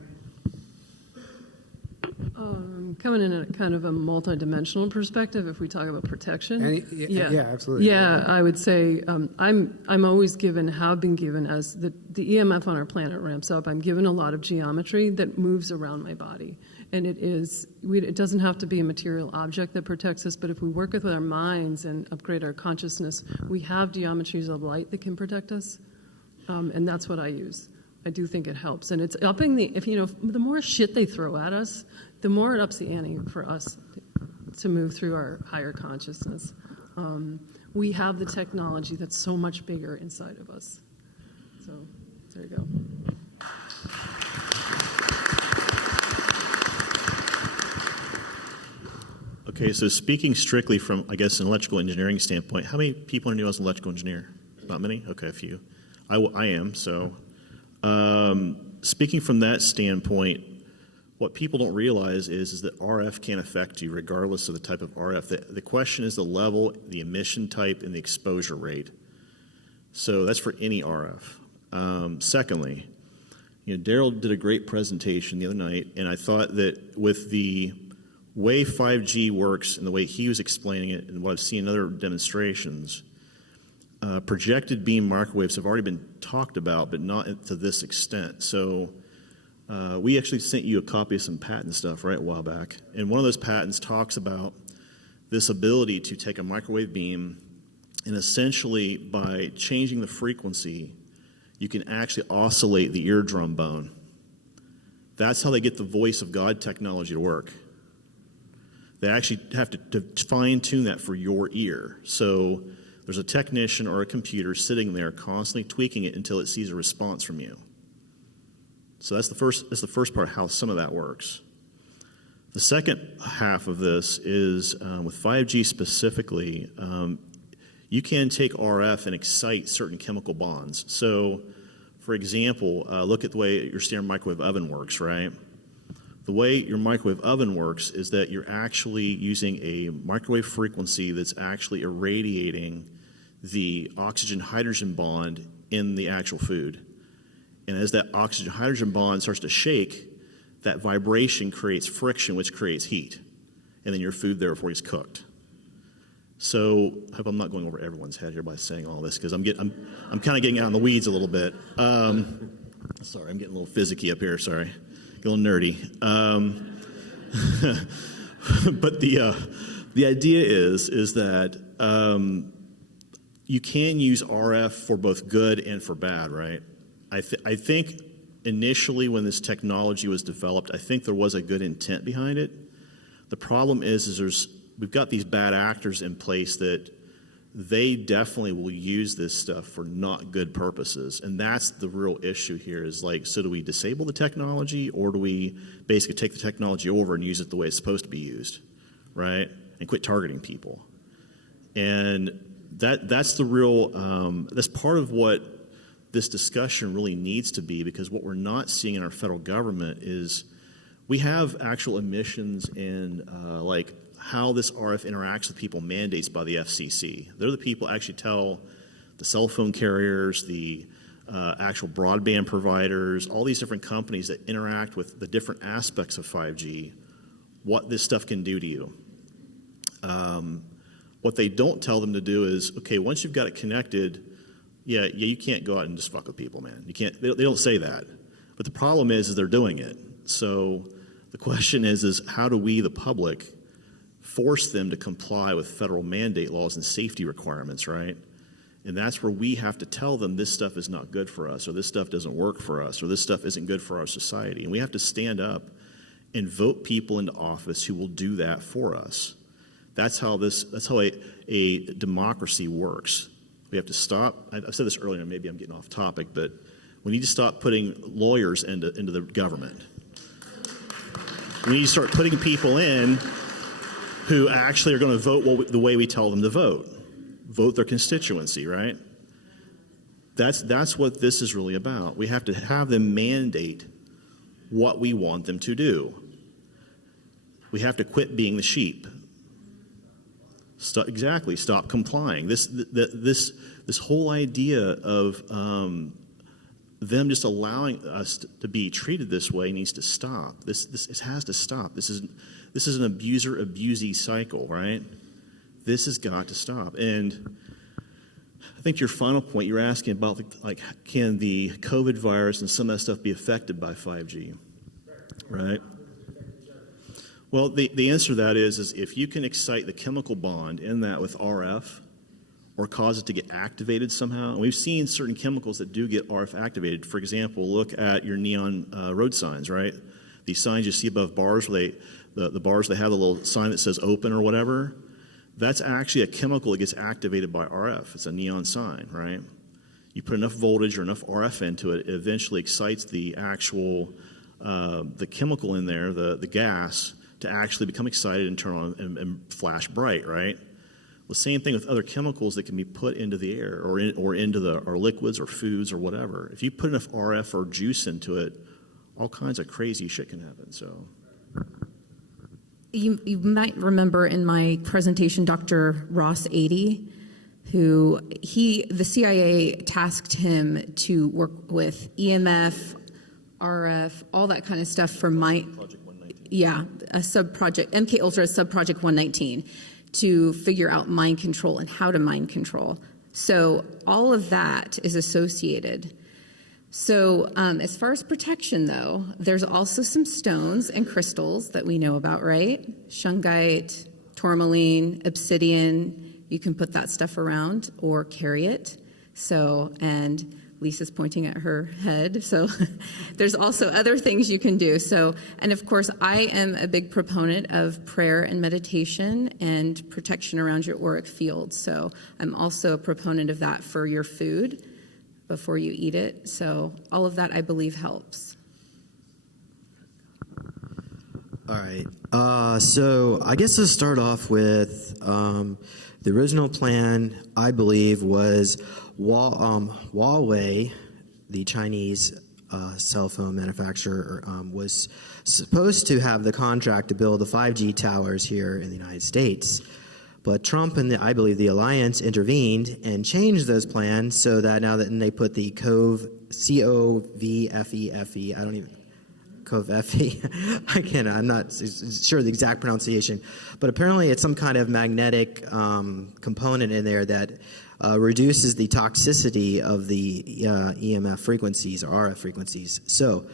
Coming in at kind of a multidimensional perspective, if we talk about protection. Yeah, absolutely. Yeah, I would say I'm always given, have been given, as the EMF on our planet ramps up, I'm given a lot of geometry that moves around my body. And it doesn't have to be a material object that protects us, but if we work with our minds and upgrade our consciousness, we have geometries of light that can protect us. And that's what I use. I do think it helps, and it's upping the more shit they throw at us, the more it ups the ante for us to move through our higher consciousness. We have the technology that's so much bigger inside of us. So there you go. Okay, so speaking strictly from, I guess, an electrical engineering standpoint, how many people knew I was an electrical engineer? Not many? Okay, a few. I am, so. Speaking from that standpoint, what people don't realize is that RF can affect you regardless of the type of RF. The question is the level, the emission type, and the exposure rate. So that's for any RF. Secondly, Daryl did a great presentation the other night, and I thought that with the way 5G works and the way he was explaining it and what I've seen in other demonstrations, projected beam microwaves have already been talked about, but not to this extent. So we actually sent you a copy of some patent stuff, right, a while back. And one of those patents talks about this ability to take a microwave beam and essentially by changing the frequency, you can actually oscillate the eardrum bone. That's how they get the voice of God technology to work. They actually have to fine-tune that for your ear. So there's a technician or a computer sitting there constantly tweaking it until it sees a response from you. So that's the first part of how some of that works. The second half of this is with 5G specifically, you can take RF and excite certain chemical bonds. So, for example, look at the way your standard microwave oven works, right? The way your microwave oven works is that you're actually using a microwave frequency that's actually irradiating the oxygen-hydrogen bond in the actual food. And as that oxygen-hydrogen bond starts to shake, that vibration creates friction, which creates heat. And then your food, therefore, is cooked. So I hope I'm not going over everyone's head here by saying all this, because I'm kind of getting out in the weeds a little bit. Sorry, I'm getting a little fizzicky up here, sorry. A little nerdy. But the idea is that you can use RF for both good and for bad, right? I think initially when this technology was developed, I think there was a good intent behind it. The problem is we've got these bad actors in place that they definitely will use this stuff for not good purposes. And that's the real issue here is like, so do we disable the technology, or do we basically take the technology over and use it the way it's supposed to be used, right? And quit targeting people. And that's the real, that's part of what this discussion really needs to be, because what we're not seeing in our federal government is we have actual emissions and like how this RF interacts with people mandates by the FCC. They're the people who actually tell the cell phone carriers, the actual broadband providers, all these different companies that interact with the different aspects of 5G, what this stuff can do to you. What they don't tell them to do is, okay, once you've got it connected, yeah, you can't go out and just fuck with people, man. You can't. They don't say that, but the problem is they're doing it. So the question is how do we, the public, force them to comply with federal mandate laws and safety requirements, right? And that's where we have to tell them this stuff is not good for us, or this stuff doesn't work for us, or this stuff isn't good for our society. And we have to stand up and vote people into office who will do that for us. That's how a democracy works. We have to stop. I said this earlier, maybe I'm getting off topic, but we need to stop putting lawyers into the government. We need to start putting people in who actually are going to vote the way we tell them to vote their constituency, right? That's what this is really about. We have to have them mandate what we want them to do. We have to quit being the sheep. Stop complying. This whole idea of them just allowing us to be treated this way needs to stop. This has to stop. This is an abuser-abusee cycle, right? This has got to stop. And I think your final point, you're asking about, can the COVID virus and some of that stuff be affected by 5G, right? Well, the answer to that is if you can excite the chemical bond in that with RF or cause it to get activated somehow. And we've seen certain chemicals that do get RF activated. For example, look at your neon road signs, right? These signs you see above bars where the bars, they have a little sign that says open or whatever. That's actually a chemical that gets activated by RF. It's a neon sign, right? You put enough voltage or enough RF into it, it eventually excites the actual, the chemical in there, the gas, to actually become excited and turn on and flash bright, right? Well, same thing with other chemicals that can be put into the air or into our liquids or foods or whatever. If you put enough RF or juice into it, all kinds of crazy shit can happen. So, you might remember in my presentation, Dr. Ross 80, the CIA tasked him to work with EMF, RF, all that kind of stuff for a sub-project, MK Ultra sub-project 119, to figure out mind control and how to mind control. So all of that is associated. So as far as protection, though, there's also some stones and crystals that we know about, right? Shungite, tourmaline, obsidian. You can put that stuff around or carry it. So, and Lisa's pointing at her head. So there's also other things you can do. So, and of course, I am a big proponent of prayer and meditation and protection around your auric field. So I'm also a proponent of that for your food before you eat it. So all of that, I believe, helps. All right. So I guess to start off with, the original plan, I believe, was Huawei, the Chinese cell phone manufacturer, was supposed to have the contract to build the 5G towers here in the United States. But Trump and I believe the alliance intervened and changed those plans so that now that they put the COVFE, I don't even, COVFE, I'm not sure the exact pronunciation, but apparently it's some kind of magnetic component in there that reduces the toxicity of the EMF frequencies or RF frequencies. So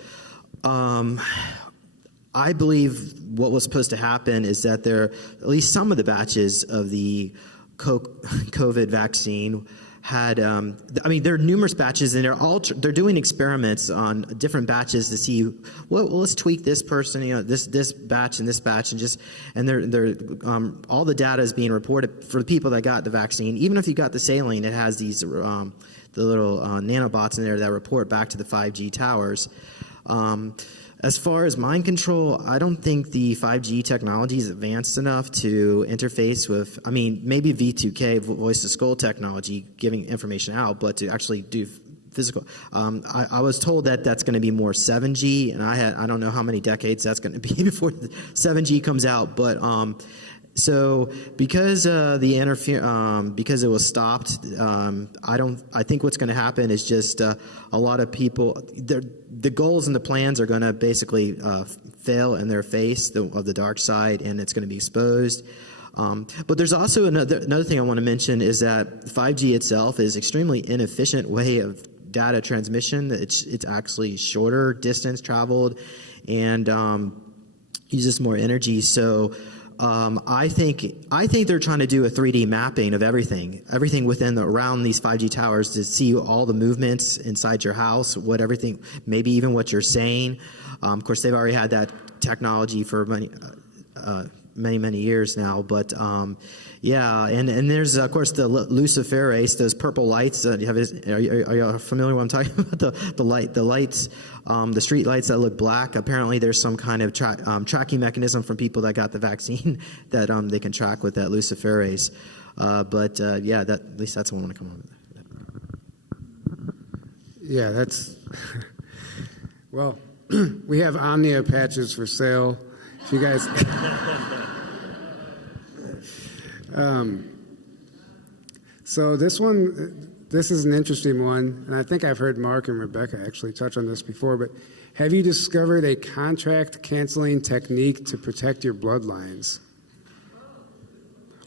I believe what was supposed to happen is that there, at least some of the batches of the COVID vaccine had, I mean, there are numerous batches, and they're doing experiments on different batches to see, well, let's tweak this person, this batch and this batch, and they're all the data is being reported for the people that got the vaccine. Even if you got the saline, it has these the little nanobots in there that report back to the 5G towers. As far as mind control, I don't think the 5G technology is advanced enough to interface with, I mean, maybe V2K, voice to skull technology, giving information out, but to actually do physical. I was told that that's going to be more 7G, and I don't know how many decades that's going to be before 7G comes out, but so because because it was stopped, I think what's going to happen is just a lot of people, the goals and the plans are going to basically fail in their face of the dark side, and it's going to be exposed. But there's also another thing I want to mention is that 5G itself is extremely inefficient way of data transmission. It's actually shorter distance traveled and uses more energy. So I think they're trying to do a 3D mapping of everything around these 5G towers to see all the movements inside your house, maybe even what you're saying. Of course, they've already had that technology for many years now, but yeah, and there's of course the luciferase, those purple lights. Are you familiar with what I'm talking about? The lights, the street lights that look black. Apparently, there's some kind of tracking mechanism for people that got the vaccine that they can track with that luciferase. But yeah, at least that's what I want to come up with. Yeah, that's well. We have Omnia patches for sale. If you guys. So this is an interesting one, and I think I've heard Mark and Rebecca actually touch on this before, but have you discovered a contract canceling technique to protect your bloodlines?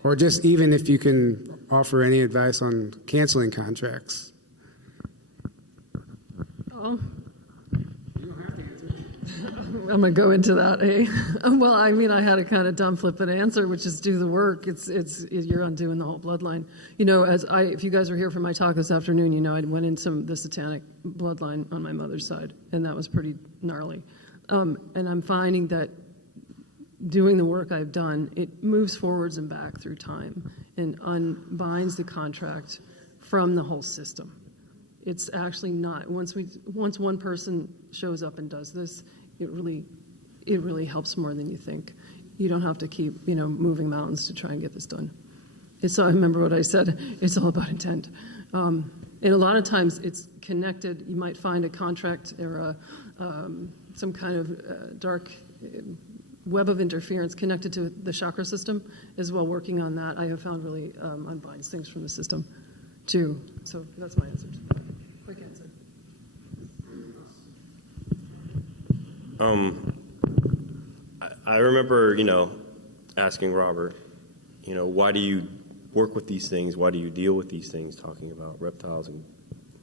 Or just even if you can offer any advice on canceling contracts? I'm going to go into that, eh? Well, I mean, I had a kind of dumb flippant answer, which is do the work. You're undoing the whole bloodline. If you guys were here for my talk this afternoon, I went into the satanic bloodline on my mother's side, and that was pretty gnarly. And I'm finding that doing the work I've done, it moves forwards and back through time and unbinds the contract from the whole system. It's actually not. Once one person shows up and does this, it really helps more than you think. You don't have to keep, moving mountains to try and get this done. I remember what I said. It's all about intent. And a lot of times it's connected. You might find a contract or some kind of dark web of interference connected to the chakra system as well. Working on that, I have found really unbinds things from the system too. So that's my answer to that. Quick answer. I remember, asking Robert, why do you work with these things? Why do you deal with these things, talking about reptiles and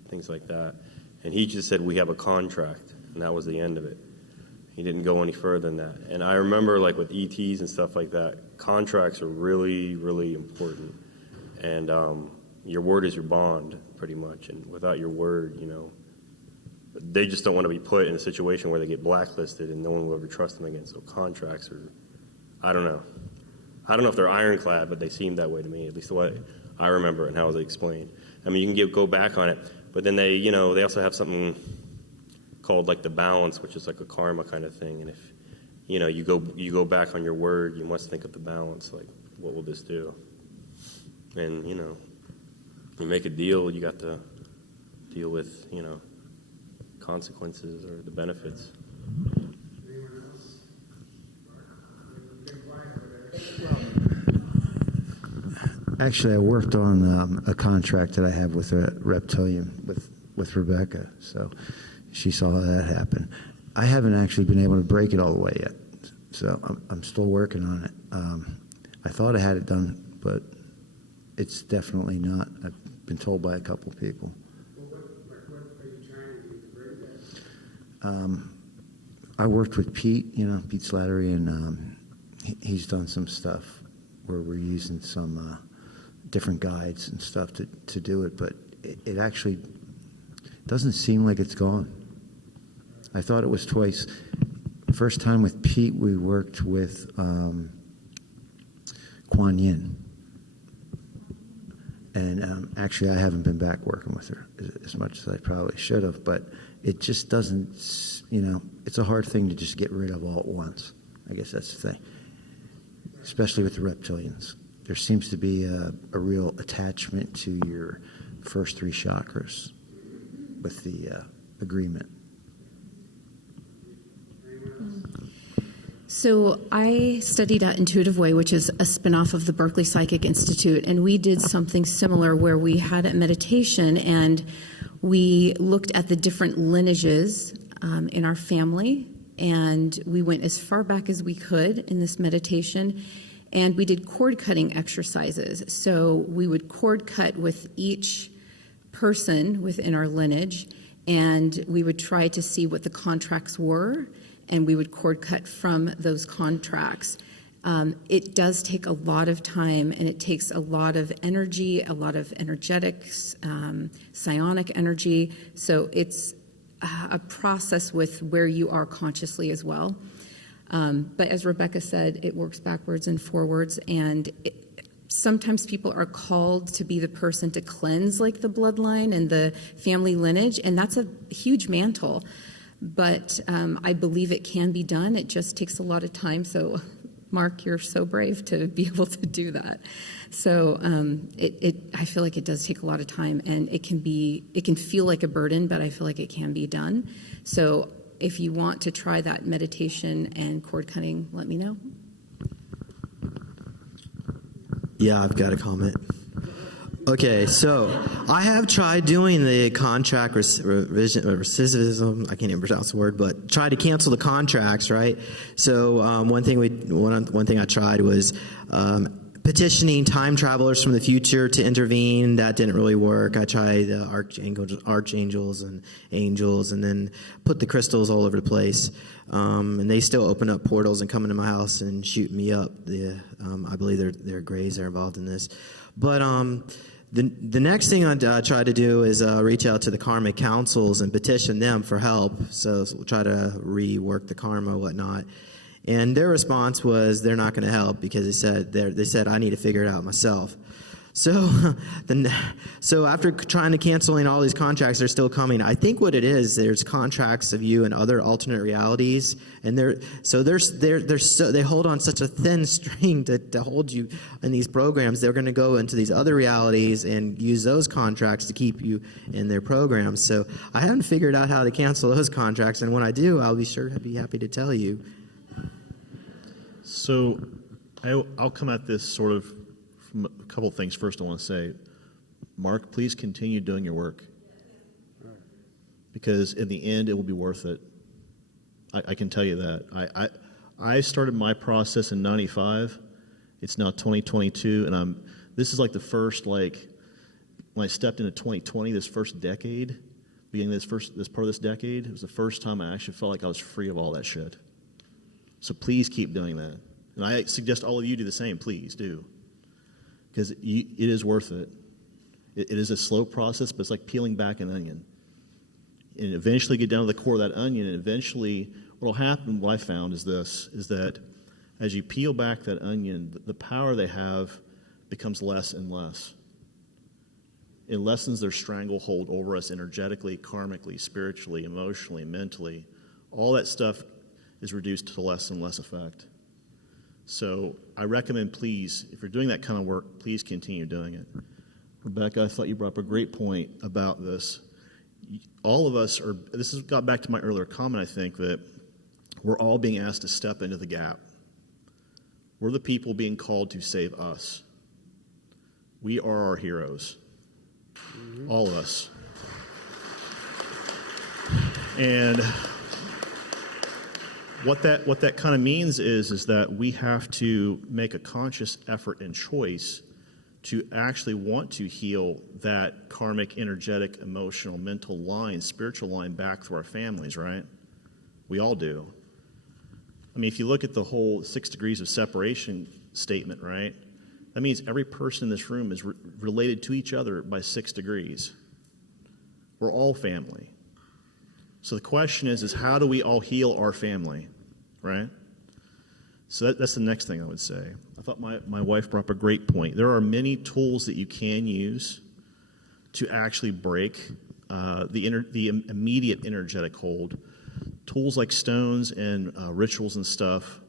things like that? And he just said, we have a contract, and that was the end of it. He didn't go any further than that. And I remember, like, with ETs and stuff like that, contracts are really, really important. And your word is your bond, pretty much. And without your word, they just don't want to be put in a situation where they get blacklisted and no one will ever trust them again. So contracts are, I don't know if they're ironclad, but they seem that way to me, at least the way I remember and how they explained. I mean, you can go back on it, but then they also have something called like the balance, which is like a karma kind of thing. And if you go back on your word. You must think of the balance. Like, what will this do? And you make a deal. You got to deal with consequences or the benefits. Anyone else? You've been quiet over there. Actually, I worked on a contract that I have with a reptilian with Rebecca, so she saw that happen. I haven't actually been able to break it all the way yet, so I'm still working on it. I thought I had it done, but it's definitely not. I've been told by a couple of people. Well, what are you trying to do to break that? I worked with Pete, Pete Slattery, and he's done some stuff where we're using some different guides and stuff to do it, but it actually doesn't seem like it's gone. I thought it was twice. First time with Pete, we worked with Kuan Yin. And actually, I haven't been back working with her as much as I probably should have, but it just doesn't, it's a hard thing to just get rid of all at once. I guess that's the thing, especially with the reptilians. There seems to be a real attachment to your first three chakras with the agreement. So I studied at Intuitive Way, which is a spinoff of the Berkeley Psychic Institute, and we did something similar where we had a meditation and we looked at the different lineages in our family, and we went as far back as we could in this meditation, and we did cord cutting exercises. So we would cord cut with each person within our lineage, and we would try to see what the contracts were, and we would cord cut from those contracts. It does take a lot of time, and it takes a lot of energy, a lot of energetics, psionic energy. So it's a process with where you are consciously as well. But as Rebecca said, it works backwards and forwards, and sometimes people are called to be the person to cleanse like the bloodline and the family lineage, and that's a huge mantle. But I believe it can be done. It just takes a lot of time. So, Mark, you're so brave to be able to do that. So I feel like it does take a lot of time, and it can feel like a burden, but I feel like it can be done. So if you want to try that meditation and cord cutting, let me know. Yeah, I've got a comment. Okay, so I have tried doing the contract recidivism. I can't even pronounce the word, but try to cancel the contracts, right? So one thing I tried was petitioning time travelers from the future to intervene. That didn't really work. I tried archangels and angels, and then put the crystals all over the place. And they still open up portals and come into my house and shoot me up. I believe they're Greys that are involved in this, but The next thing I try to do is reach out to the karmic councils and petition them for help. So we'll try to rework the karma, whatnot. And their response was they're not going to help because they said I need to figure it out myself. So after trying to canceling all these contracts, they're still coming. I think what it is, there's contracts of you in other alternate realities, and they hold on such a thin string to hold you in these programs. They're going to go into these other realities and use those contracts to keep you in their programs. So I haven't figured out how to cancel those contracts, and when I do, I'll be happy to tell you. So I'll come at this sort of from a couple of things. First, I want to say, Mark, please continue doing your work, because in the end, it will be worth it. I can tell you that. I started my process in '95. It's now 2022, and this is like the first, when I stepped into 2020, this first decade, beginning this part of this decade, it was the first time I actually felt like I was free of all that shit. So please keep doing that. And I suggest all of you do the same. Please do. Because it is worth it. It is a slow process, but it's like peeling back an onion. And eventually get down to the core of that onion, and eventually what will happen, what I found is that as you peel back that onion, the power they have becomes less and less. It lessens their stranglehold over us energetically, karmically, spiritually, emotionally, mentally. All that stuff is reduced to less and less effect. So I recommend, please, if you're doing that kind of work, please continue doing it. Rebecca, I thought you brought up a great point about this. All of us are, this has got back to my earlier comment, I think, that we're all being asked to step into the gap. We're the people being called to save us. We are our heroes. All of us. And what that kind of means is that we have to make a conscious effort and choice to actually want to heal that karmic, energetic, emotional, mental line, spiritual line back through our families, right? We all do. I mean, if you look at the whole 6 degrees of separation statement, right? That means every person in this room is related to each other by 6 degrees. We're all family. So the question is how do we all heal our family, right? So that's the next thing I would say. I thought my wife brought up a great point. There are many tools that you can use to actually break the immediate energetic hold. Tools like stones and rituals and stuff,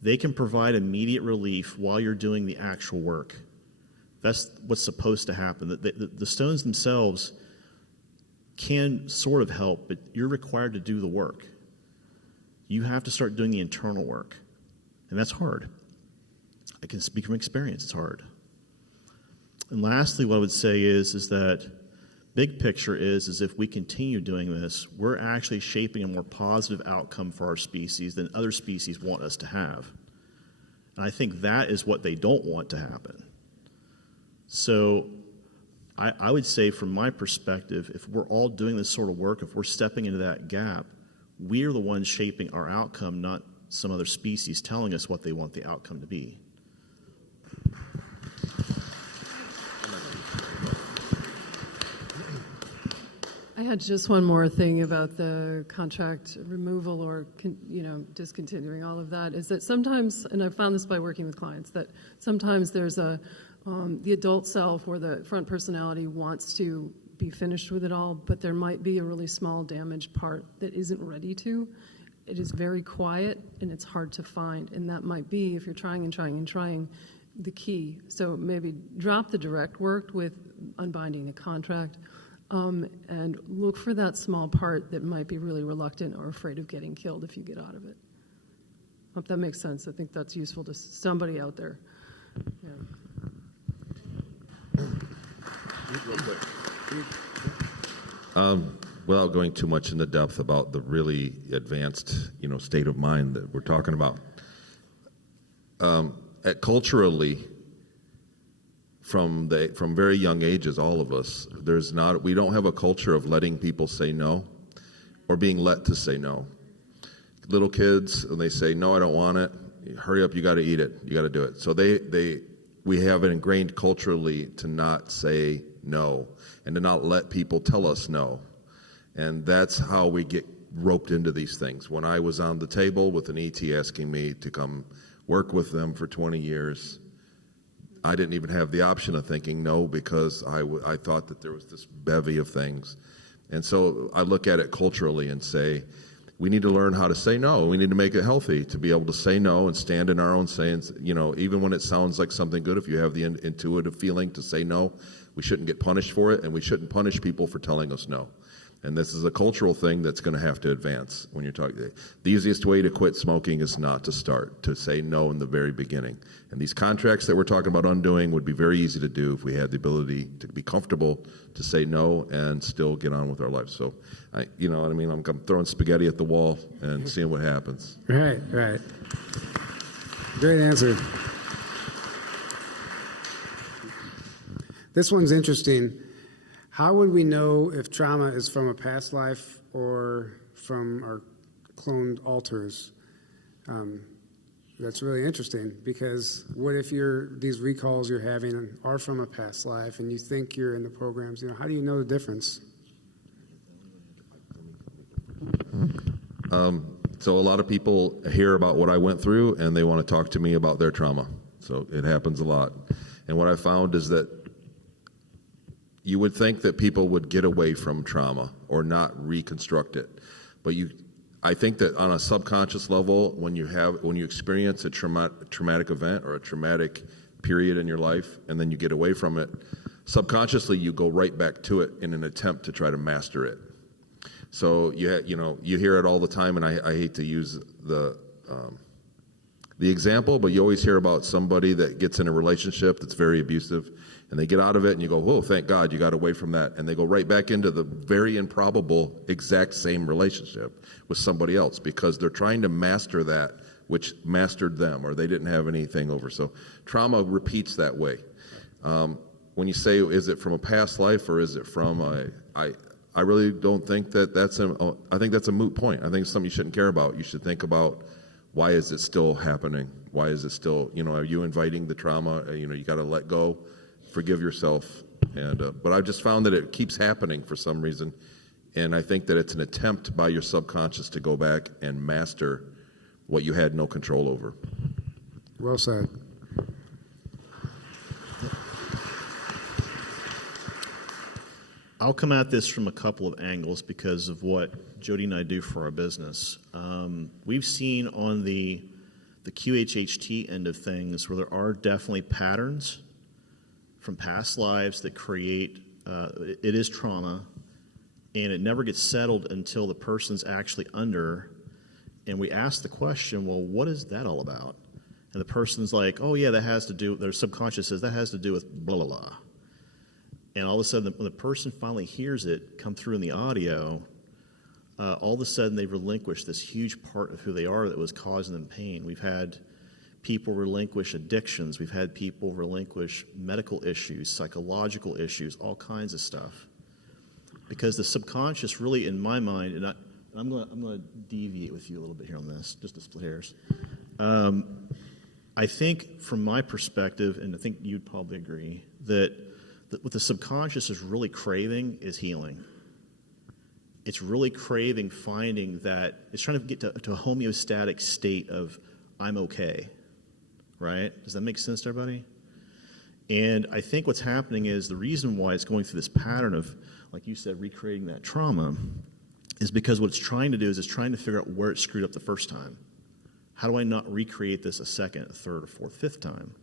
they can provide immediate relief while you're doing the actual work. That's what's supposed to happen. The stones themselves can sort of help, but you're required to do the work. You have to start doing the internal work, and that's hard. I can speak from experience, it's hard. And lastly, what I would say is that big picture is if we continue doing this, we're actually shaping a more positive outcome for our species than other species want us to have. And I think that is what they don't want to happen. So I would say from my perspective, if we're all doing this sort of work, if we're stepping into that gap, we're the ones shaping our outcome, not some other species telling us what they want the outcome to be. I had just one more thing about the contract removal or, discontinuing all of that, is that sometimes, and I've found this by working with clients, that sometimes there's the adult self or the front personality wants to be finished with it all, but there might be a really small damaged part that isn't ready to. It is very quiet and it's hard to find, and that might be, if you're trying and trying and trying, the key. So maybe drop the direct work with unbinding the contract, and look for that small part that might be really reluctant or afraid of getting killed if you get out of it. Hope that makes sense. I think that's useful to somebody out there. Yeah. Without going too much into depth about the really advanced, state of mind that we're talking about, culturally, from very young ages, all of us, we don't have a culture of letting people say no or being let to say no. Little kids, and they say, no, I don't want it. Hurry up, you got to eat it. You got to do it. So we have it ingrained culturally to not say no and to not let people tell us no. And that's how we get roped into these things. When I was on the table with an ET asking me to come work with them for 20 years, I didn't even have the option of thinking no, because I thought that there was this bevy of things. And so I look at it culturally and say, we need to learn how to say no. We need to make it healthy to be able to say no and stand in our own sayings. Even when it sounds like something good, if you have the intuitive feeling to say no, we shouldn't get punished for it, and we shouldn't punish people for telling us no. And this is a cultural thing that's going to have to advance when you're talking. The easiest way to quit smoking is not to start, to say no in the very beginning. And these contracts that we're talking about undoing would be very easy to do if we had the ability to be comfortable to say no and still get on with our lives. So, you know what I mean? I'm throwing spaghetti at the wall and seeing what happens. Right. Great answer. This one's interesting. How would we know if trauma is from a past life or from our cloned alters? That's really interesting, because what if these recalls you're having are from a past life and you think you're in the programs? How do you know the difference? So a lot of people hear about what I went through and they want to talk to me about their trauma. So it happens a lot. And what I found is that you would think that people would get away from trauma or not reconstruct it. But I think that on a subconscious level, when you experience a traumatic event or a traumatic period in your life, and then you get away from it, subconsciously you go right back to it in an attempt to try to master it. So you hear it all the time, and I hate to use the example, but you always hear about somebody that gets in a relationship that's very abusive, and they get out of it, and you go, "Whoa, thank God you got away from that," and they go right back into the very improbable exact same relationship with somebody else because they're trying to master that which mastered them, or they didn't have anything over. So trauma repeats that way. When you say, is it from a past life or is it from I really don't think I think that's a moot point. I think it's something you shouldn't care about. You should think about, why is it still happening? Why is it still, are you inviting the trauma? You got to let go, forgive yourself. But I've just found that it keeps happening for some reason. And I think that it's an attempt by your subconscious to go back and master what you had no control over. Well said. I'll come at this from a couple of angles because of what Jodi and I do for our business. We've seen on the QHHT end of things where there are definitely patterns from past lives that create, it is trauma, and it never gets settled until the person's actually under, and we ask the question, well, what is that all about? And the person's like, oh yeah, that has to do, their subconscious says that has to do with blah, blah, blah. And all of a sudden, when the person finally hears it come through in the audio, all of a sudden they've relinquished this huge part of who they are that was causing them pain. We've had people relinquish addictions. We've had people relinquish medical issues, psychological issues, all kinds of stuff. Because the subconscious really, in my mind, and I'm going to deviate with you a little bit here on this, just to split hairs. I think from my perspective, and I think you'd probably agree, that what the subconscious is really craving is healing. It's really craving finding that, it's trying to get to a homeostatic state of, I'm okay, right? Does that make sense to everybody? And I think what's happening is the reason why it's going through this pattern of, like you said, recreating that trauma is because what it's trying to do is it's trying to figure out where it screwed up the first time. How do I not recreate this a second, a third, a fourth, fifth time?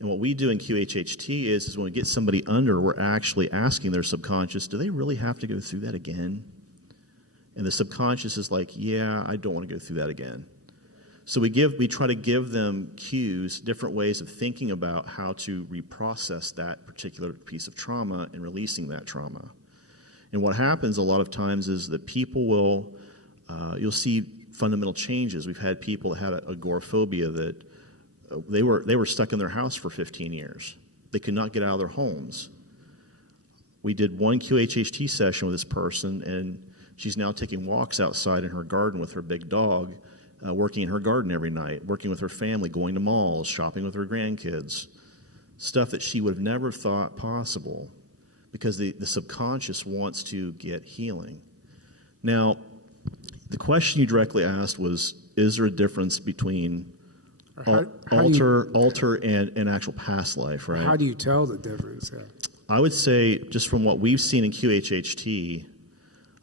And what we do in QHHT is when we get somebody under, we're actually asking their subconscious, do they really have to go through that again? And the subconscious is like, yeah, I don't want to go through that again. So we try to give them cues, different ways of thinking about how to reprocess that particular piece of trauma and releasing that trauma. And what happens a lot of times is that people will, you'll see fundamental changes. We've had people that had agoraphobia that they were stuck in their house for 15 years. They could not get out of their homes. We did one QHHT session with this person, and she's now taking walks outside in her garden with her big dog, working in her garden every night, working with her family, going to malls, shopping with her grandkids, stuff that she would have never thought possible because the subconscious wants to get healing. Now, the question you directly asked was, is there a difference between alter and actual past life, right? How do you tell the difference? Yeah. I would say, just from what we've seen in QHHT,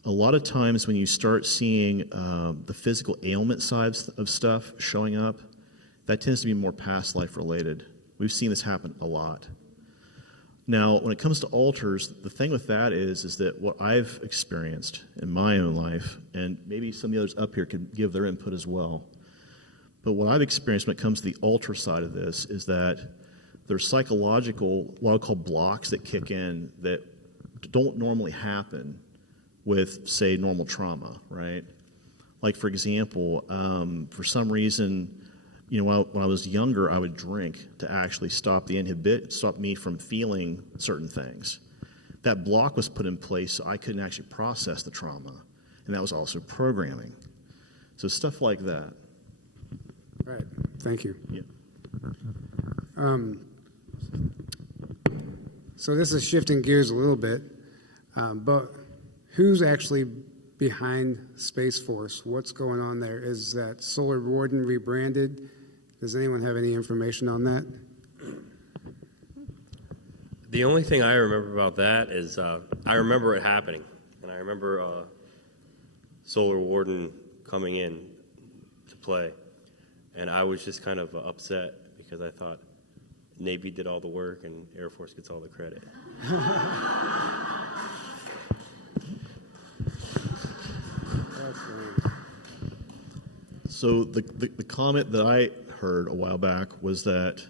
a lot of times when you start seeing the physical ailment sides of stuff showing up, that tends to be more past life related. We've seen this happen a lot. Now, when it comes to alters, the thing with that is that what I've experienced in my own life, and maybe some of the others up here could give their input as well, but what I've experienced when it comes to the alter side of this is that there's psychological, what I call blocks that kick in that don't normally happen with, say, normal trauma, right? Like, for example, for some reason, when I was younger, I would drink to actually stop me from feeling certain things. That block was put in place so I couldn't actually process the trauma, and that was also programming. So stuff like that. Right. Thank you. Yeah. So this is shifting gears a little bit, but who's actually behind Space Force? What's going on there? Is that Solar Warden rebranded? Does anyone have any information on that? The only thing I remember about that is I remember it happening, and I remember Solar Warden coming in to play. And I was just kind of upset because I thought Navy did all the work and Air Force gets all the credit. So the comment that I heard a while back was that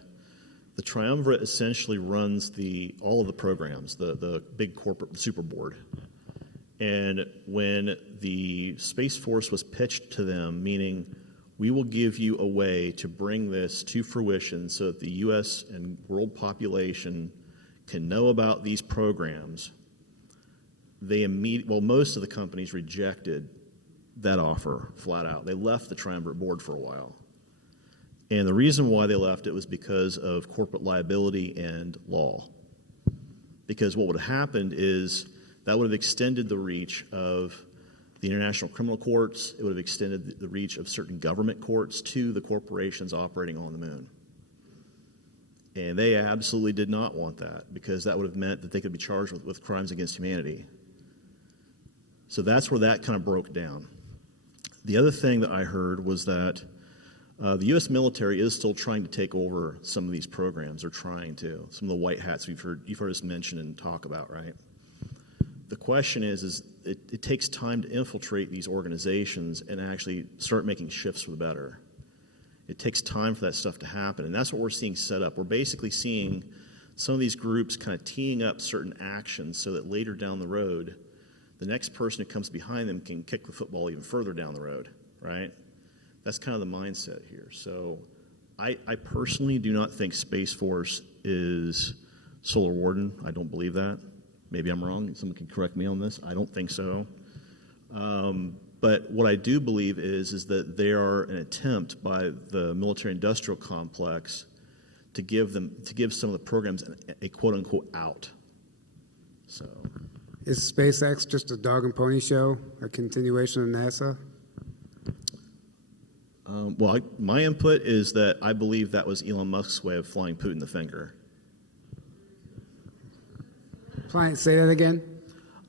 the triumvirate essentially runs all of the programs, the big corporate super board. And when the Space Force was pitched to them, meaning we will give you a way to bring this to fruition so that the U.S. and world population can know about these programs, most of the companies rejected that offer flat out. They left the triumvirate board for a while. And the reason why they left it was because of corporate liability and law. Because what would have happened is that would have extended the reach of the international criminal courts. It would have extended the reach of certain government courts to the corporations operating on the moon. And they absolutely did not want that, because that would have meant that they could be charged with crimes against humanity. So that's where that kind of broke down. The other thing that I heard was that the U.S. military is still trying to take over some of these programs. They're trying to. Some of the white hats you've heard us mention and talk about, right? The question is it takes time to infiltrate these organizations and actually start making shifts for the better. It takes time for that stuff to happen, and that's what we're seeing set up. We're basically seeing some of these groups kind of teeing up certain actions so that later down the road, the next person who comes behind them can kick the football even further down the road, right? That's kind of the mindset here. So I personally do not think Space Force is Solar Warden. I don't believe that. Maybe I'm wrong. Someone can correct me on this. I don't think so. But what I do believe is that they are an attempt by the military-industrial complex to give some of the programs a quote-unquote out. So, is SpaceX just a dog and pony show, a continuation of NASA? My input is that I believe that was Elon Musk's way of flying Putin the finger. Say that again.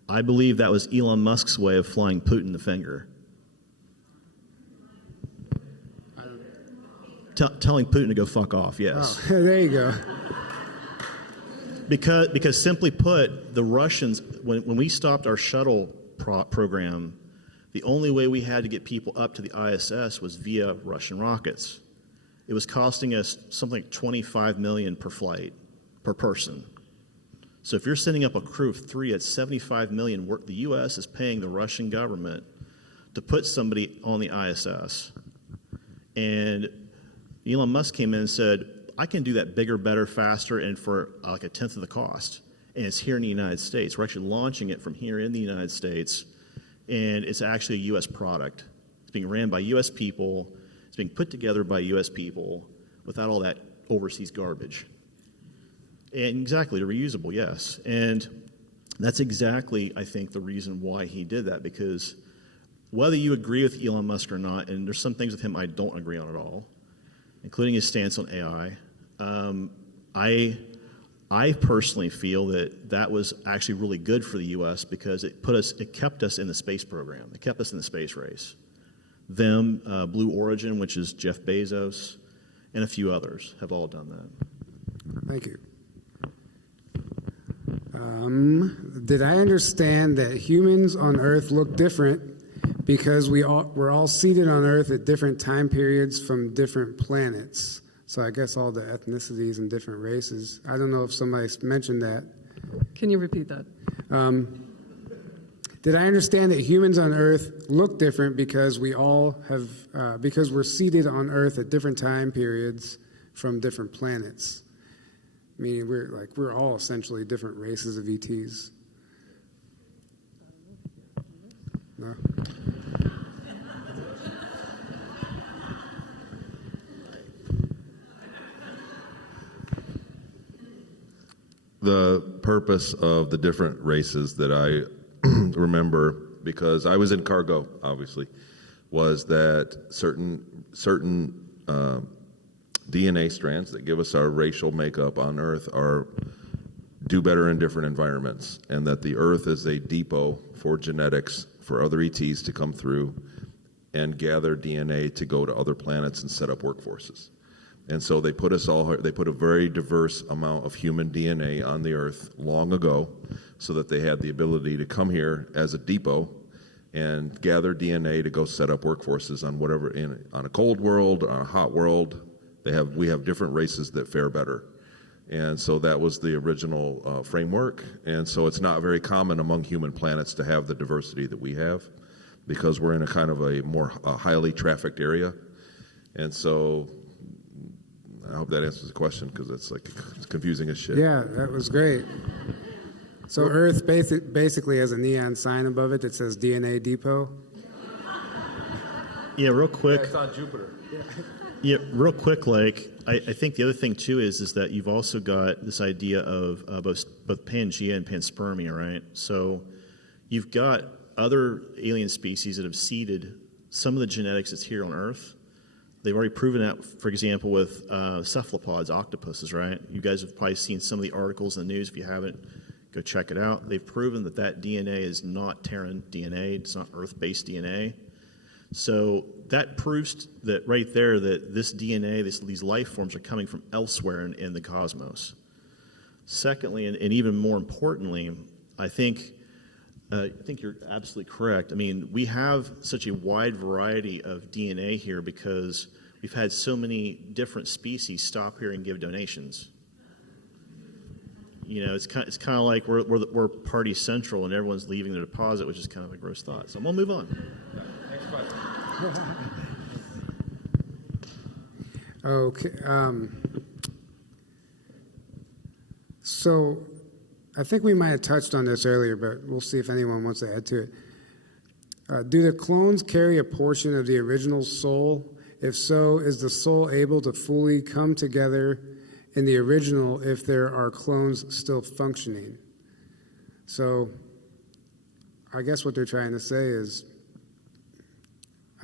I believe that was Elon Musk's way of flying Putin the finger. Telling Putin to go fuck off, yes. Oh, there you go. Because simply put, the Russians, when we stopped our shuttle program, the only way we had to get people up to the ISS was via Russian rockets. It was costing us something like $25 million per flight, per person. So if you're sending up a crew of 3 at $75 million, the U.S. is paying the Russian government to put somebody on the ISS. And Elon Musk came in and said, I can do that bigger, better, faster, and for like a tenth of the cost. And it's here in the United States. We're actually launching it from here in the United States, and it's actually a U.S. product. It's being ran by U.S. people. It's being put together by U.S. people without all that overseas garbage. And exactly, they're reusable, yes. And that's exactly, I think, the reason why he did that, because whether you agree with Elon Musk or not, and there's some things with him I don't agree on at all, including his stance on AI, I personally feel that was actually really good for the U.S. because it kept us in the space program. It kept us in the space race. Blue Origin, which is Jeff Bezos, and a few others have all done that. Thank you. Did I understand that humans on Earth look different because we're all seated on Earth at different time periods from different planets? So I guess all the ethnicities and different races. I don't know if somebody mentioned that. Can you repeat that? Did I understand that humans on Earth look different because because we're seated on Earth at different time periods from different planets? Meaning we're all essentially different races of ETs. No? The purpose of the different races that I remember, because I was in cargo, obviously, was that certain DNA strands that give us our racial makeup on Earth do better in different environments, and that the Earth is a depot for genetics for other ETs to come through and gather DNA to go to other planets and set up workforces. And so they put a very diverse amount of human DNA on the Earth long ago so that they had the ability to come here as a depot and gather DNA to go set up workforces on whatever, on a cold world, on a hot world. We have different races that fare better. And so that was the original framework. And so it's not very common among human planets to have the diversity that we have because we're in a kind of a more highly trafficked area. And so I hope that answers the question because it's confusing as shit. Yeah, that was great. So Earth basically has a neon sign above it that says DNA Depot. Yeah, real quick. It's on Jupiter. Yeah, real quick. I think the other thing too is that you've also got this idea of both Pangea and panspermia, right? So you've got other alien species that have seeded some of the genetics that's here on Earth. They've already proven that, for example, with cephalopods, octopuses, right? You guys have probably seen some of the articles in the news. If you haven't, go check it out. They've proven that DNA is not Terran DNA. It's not Earth-based DNA. So that proves that right there that this DNA, these life forms are coming from elsewhere in the cosmos. Secondly, and even more importantly, I think you're absolutely correct. I mean, we have such a wide variety of DNA here because we've had so many different species stop here and give donations. You know, it's kind of like we're party central and everyone's leaving their deposit, which is kind of a gross thought. So I'm gonna move on. Okay. So I think we might have touched on this earlier, but we'll see if anyone wants to add to it. Do the clones carry a portion of the original soul? If so, is the soul able to fully come together in the original if there are clones still functioning? So I guess what they're trying to say is,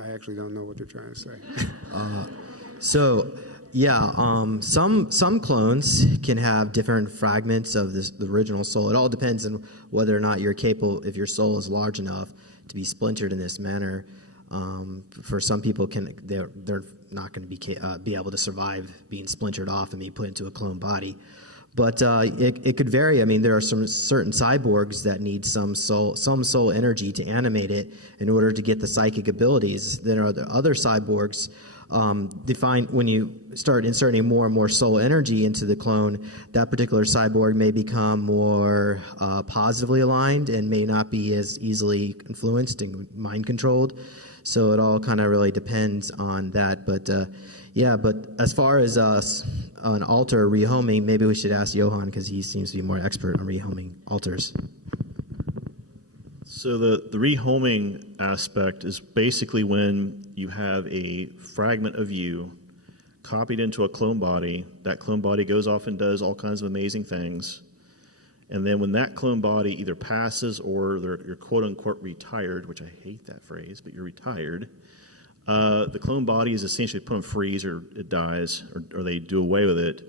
I actually don't know what they're trying to say. Some clones can have different fragments of the original soul. It all depends on whether or not you're capable, if your soul is large enough to be splintered in this manner. For some people, they're not going to be able to survive being splintered off and being put into a clone body. But it could vary. I mean, there are some certain cyborgs that need some soul energy to animate it in order to get the psychic abilities. Then there are other cyborgs. When you start inserting more and more soul energy into the clone, that particular cyborg may become more positively aligned and may not be as easily influenced and mind controlled. So it all kind of really depends on that. But as far as an altar rehoming, maybe we should ask Johan because he seems to be more expert on rehoming altars. So the rehoming aspect is basically when you have a fragment of you copied into a clone body. That clone body goes off and does all kinds of amazing things. And then when that clone body either passes or you're quote-unquote retired, which I hate that phrase, but you're retired, the clone body is essentially put on freeze or it dies or they do away with it.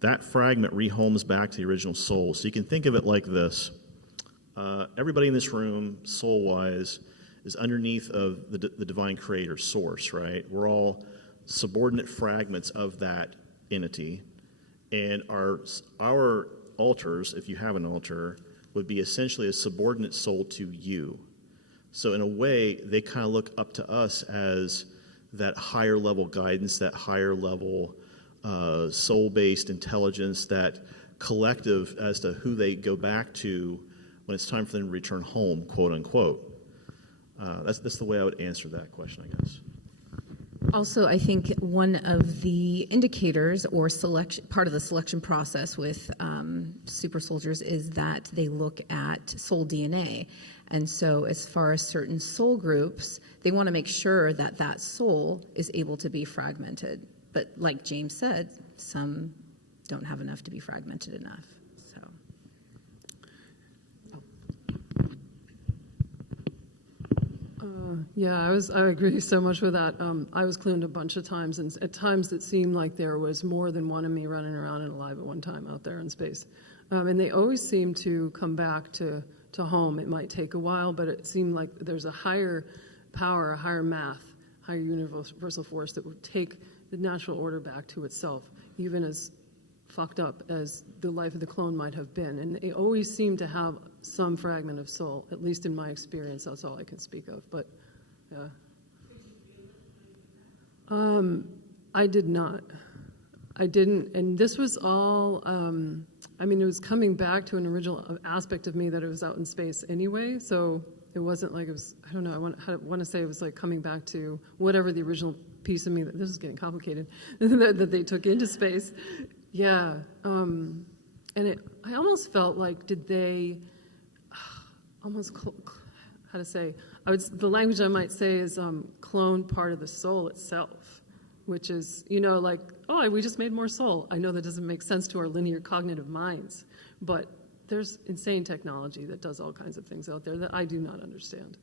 That fragment rehomes back to the original soul. So you can think of it like this. Everybody in this room, soul-wise, is underneath of the divine creator source, right? We're all subordinate fragments of that entity. And our altars, if you have an altar, would be essentially a subordinate soul to you. So in a way, they kind of look up to us as that higher level guidance, that higher level soul-based intelligence, that collective as to who they go back to when it's time for them to return home, quote unquote. That's the way I would answer that question, I guess. Also, I think one of the indicators or part of the selection process with super soldiers is that they look at soul DNA. And so as far as certain soul groups, they want to make sure that that soul is able to be fragmented. But like James said, some don't have enough to be fragmented enough. So. I agree so much with that. I was cloned a bunch of times, and at times it seemed like there was more than one of me running around and alive at one time out there in space. And they always seem to come back to home. It might take a while, but it seemed like there's a higher power, a higher math higher universal force that would take the natural order back to itself, even as fucked up as the life of the clone might have been. And they always seem to have some fragment of soul, at least in my experience. That's all I can speak of. But yeah. I did not. I didn't. And this was all, I mean, it was coming back to an original aspect of me that it was out in space anyway. So it wasn't like it was, I don't know, I want to say it was like coming back to whatever the original piece of me, this is getting complicated, that they took into space. Yeah. And I almost felt like, did they almost, how to say, the language I might say is clone part of the soul itself, which is, you know, like, oh, we just made more soul. I know that doesn't make sense to our linear cognitive minds, but there's insane technology that does all kinds of things out there that I do not understand.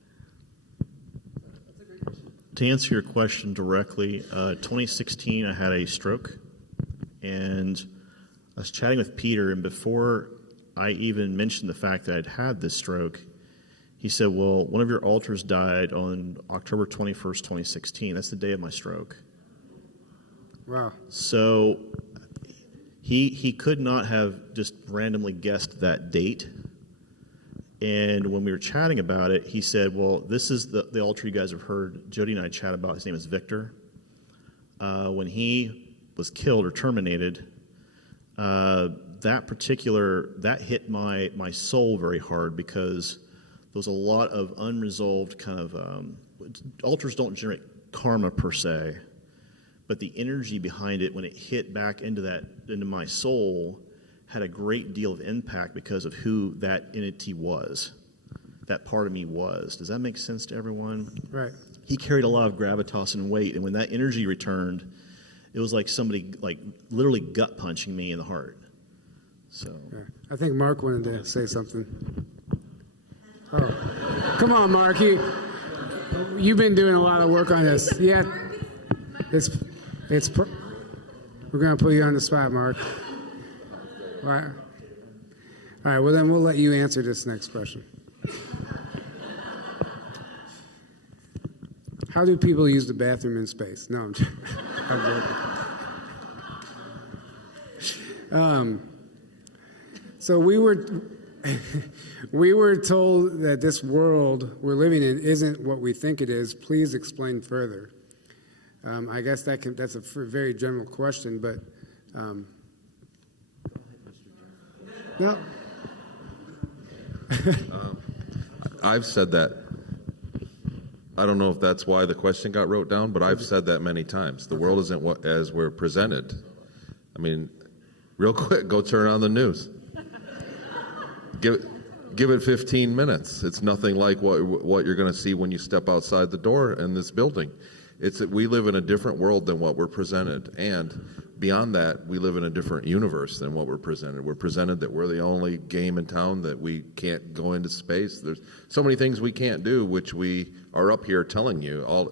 To answer your question directly, 2016 I had a stroke, and I was chatting with Peter, and before I even mentioned the fact that I'd had this stroke, he said, well, one of your altars died on October 21st, 2016. That's the day of my stroke. Wow. So he could not have just randomly guessed that date. And when we were chatting about it, he said, well, this is the altar you guys have heard Jodi and I chat about. His name is Victor. When he was killed or terminated, that hit my soul very hard, because there was a lot of unresolved kind of, altars don't generate karma per se, but the energy behind it, when it hit back into my soul, had a great deal of impact because of who that entity was, that part of me was. Does that make sense to everyone? Right. He carried a lot of gravitas and weight, and when that energy returned, it was like somebody like literally gut punching me in the heart. So Yeah. I think Mark wanted to say something. Oh, come on, Mark. You've been doing a lot of work on this. Yeah, we're going to put you on the spot, Mark. All right, well, then we'll let you answer this next question. How do people use the bathroom in space? No, I'm joking. So we were told that this world we're living in isn't what we think it is. Please explain further. I guess that's a very general question, but no. I've said that. I don't know if that's why the question got wrote down, but I've said that many times. The world isn't what as we're presented. I mean, real quick, go turn on the news. Give it 15 minutes. It's nothing like what you're going to see when you step outside the door in this building. It's that we live in a different world than what we're presented, and beyond that, we live in a different universe than what we're presented. We're presented that we're the only game in town, that we can't go into space. There's so many things we can't do, which we are up here telling you all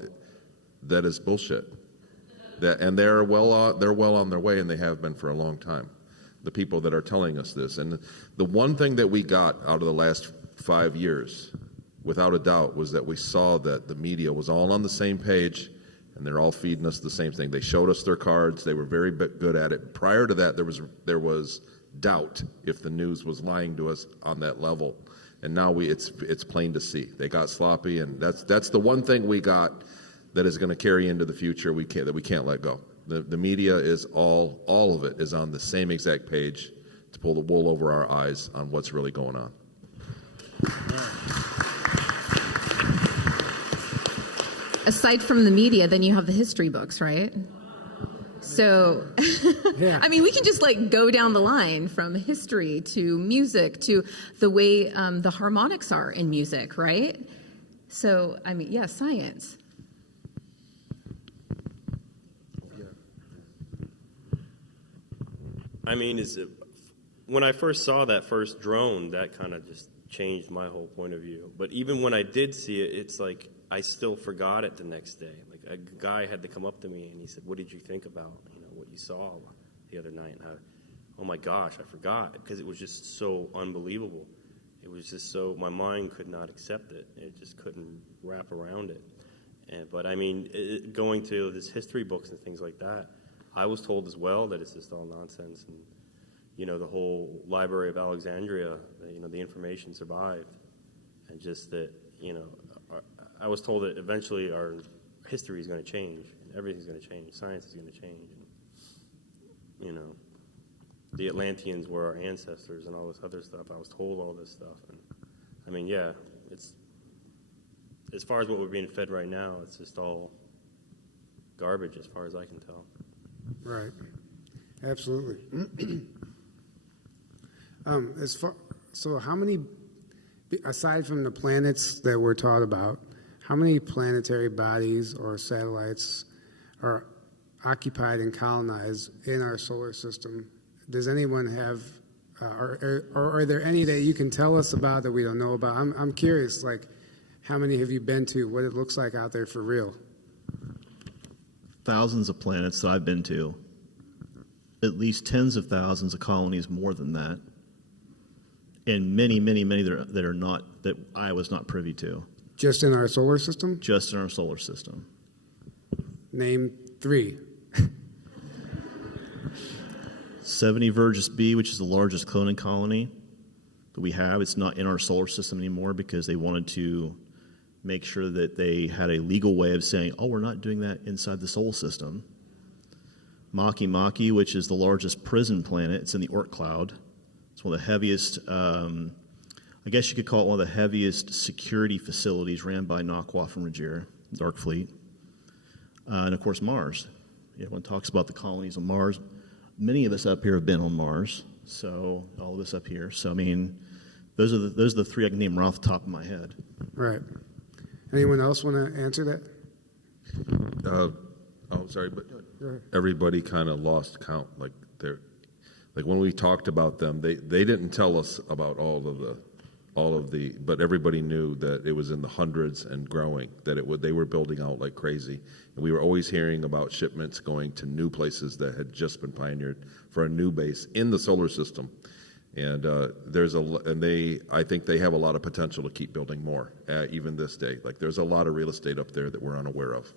that is bullshit. And they're well on their way, and they have been for a long time. The people that are telling us this, and the one thing that we got out of the last 5 years, without a doubt, was that we saw that the media was all on the same page, and they're all feeding us the same thing. They showed us their cards. They were very good at it. Prior to that, there was doubt if the news was lying to us on that level, and now it's plain to see. They got sloppy, and that's the one thing we got that is going to carry into the future. That we can't let go. The media is all of it is on the same exact page to pull the wool over our eyes on what's really going on. Aside from the media, then you have the history books, right? So, Yeah. I mean, we can just like go down the line from history to music to the way the harmonics are in music, right? So, I mean, yeah, science. I mean, when I first saw that first drone, that kind of just changed my whole point of view. But even when I did see it, it's like I still forgot it the next day. Like a guy had to come up to me and he said, "What did you think about what you saw the other night?" And oh my gosh, I forgot, because it was just so unbelievable. It was just so, my mind could not accept it. It just couldn't wrap around it. But I mean, going to this history books and things like that, I was told as well that it's just all nonsense. And, you know, the whole Library of Alexandria, you know, the information survived. And just that, you know, I was told that eventually our history is going to change. And everything's going to change. Science is going to change. And, you know, the Atlanteans were our ancestors and all this other stuff. I was told all this stuff. And, I mean, yeah, it's, as far as what we're being fed right now, it's just all garbage as far as I can tell. Right. Absolutely. So how many, aside from the planets that we're taught about, how many planetary bodies or satellites are occupied and colonized in our solar system? Does anyone have, or are there any that you can tell us about that we don't know about? I'm curious, like, how many have you been to? What it looks like out there for real? Thousands of planets that I've been to. At least tens of thousands of colonies more than that. And many, many, many that are not, that I was not privy to. Just in our solar system? Just in our solar system. Name 3. 70 Virgis B, which is the largest cloning colony that we have. It's not in our solar system anymore because they wanted to make sure that they had a legal way of saying, oh, we're not doing that inside the solar system. Maki Maki, which is the largest prison planet. It's in the Oort cloud. It's one of the heaviest, I guess you could call it one of the heaviest security facilities ran by Nakwa from Rajir, Dark Fleet. And of course, Mars. Everyone talks about the colonies on Mars. Many of us up here have been on Mars, so all of us up here. So I mean, those are the 3 I can name right off the top of my head. Right. Anyone else want to answer that? Sorry, but everybody kind of lost count. Like when we talked about them, they didn't tell us about all of the, but everybody knew that it was in the hundreds and growing. They were building out like crazy, and we were always hearing about shipments going to new places that had just been pioneered for a new base in the solar system. And I think they have a lot of potential to keep building more, even this day. Like there's a lot of real estate up there that we're unaware of.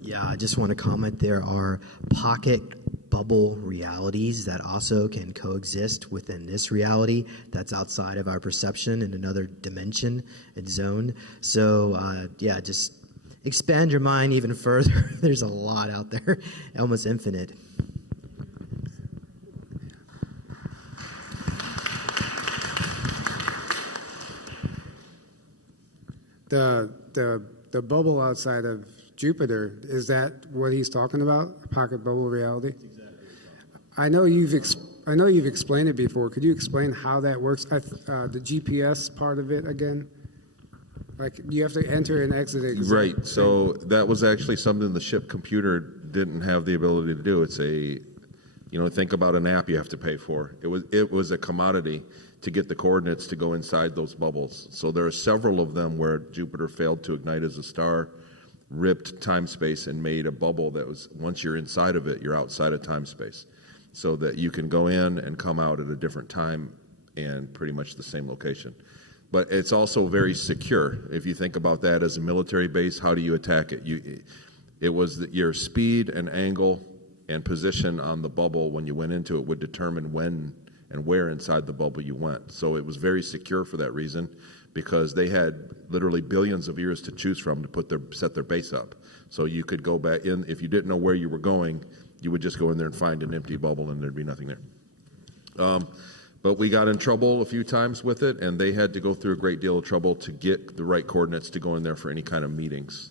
Yeah, I just want to comment. There are pocket bubble realities that also can coexist within this reality that's outside of our perception in another dimension and zone. So, just expand your mind even further. There's a lot out there, almost infinite. The bubble outside of Jupiter, is that what he's talking about? A pocket bubble reality? That's exactly what he's talking about. I know you've explained it before. Could you explain how that works? The GPS part of it again? Like you have to enter and exit it. Right. So that was actually something the ship computer didn't have the ability to do. It's think about an app you have to pay for. It was a commodity to get the coordinates to go inside those bubbles. So there are several of them where Jupiter failed to ignite as a star, ripped time-space and made a bubble that was, once you're inside of it, you're outside of time-space. So that you can go in and come out at a different time and pretty much the same location. But it's also very secure. If you think about that as a military base, how do you attack it? It was your speed and angle and position on the bubble when you went into it would determine when and where inside the bubble you went. So it was very secure for that reason, because they had literally billions of years to choose from to set their base up. So you could go back in, if you didn't know where you were going, you would just go in there and find an empty bubble and there'd be nothing there. But we got in trouble a few times with it, and they had to go through a great deal of trouble to get the right coordinates to go in there for any kind of meetings.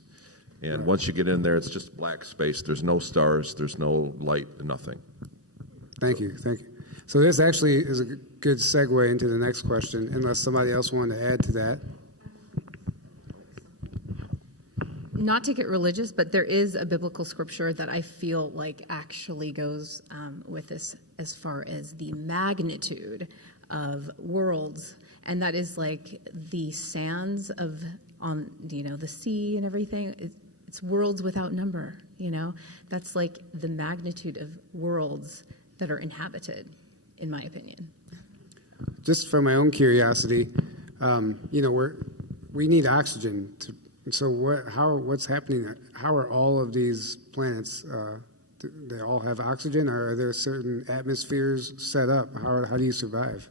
And once you get in there, it's just black space. There's no stars, there's no light, nothing. Thank you. So this actually is a good segue into the next question, unless somebody else wanted to add to that. Not to get religious, but there is a biblical scripture that I feel like actually goes with this as far as the magnitude of worlds, and that is like the sands on the sea and everything. It's worlds without number. That's like the magnitude of worlds that are inhabited, in my opinion. Just for my own curiosity, we're we need oxygen. So what's happening? How are all of these planets? Do they all have oxygen, or are there certain atmospheres set up? How do you survive?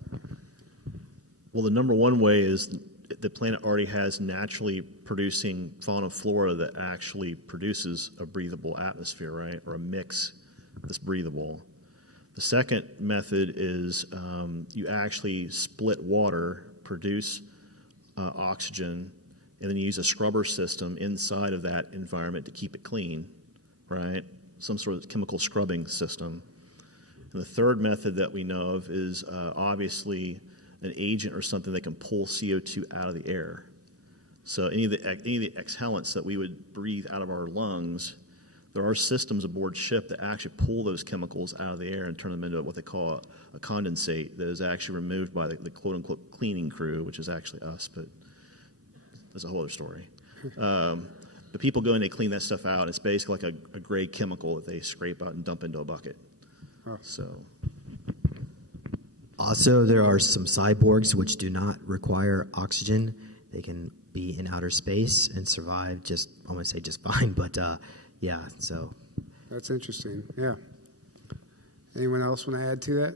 Well, the number one way is the planet already has naturally producing fauna and flora that actually produces a breathable atmosphere, right, or a mix that's breathable. The second method is you actually split water, produce oxygen, and then you use a scrubber system inside of that environment to keep it clean, right? Some sort of chemical scrubbing system. And the third method that we know of is obviously an agent or something that can pull CO2 out of the air. So any of the exhalants that we would breathe out of our lungs, there are systems aboard ship that actually pull those chemicals out of the air and turn them into what they call a condensate that is actually removed by the quote-unquote cleaning crew, which is actually us, but that's a whole other story. The people go in, they clean that stuff out. It's basically like a gray chemical that they scrape out and dump into a bucket. So... Also, there are some cyborgs which do not require oxygen. They can be in outer space and survive just, I want to say just fine, but yeah, so. That's interesting, yeah. Anyone else want to add to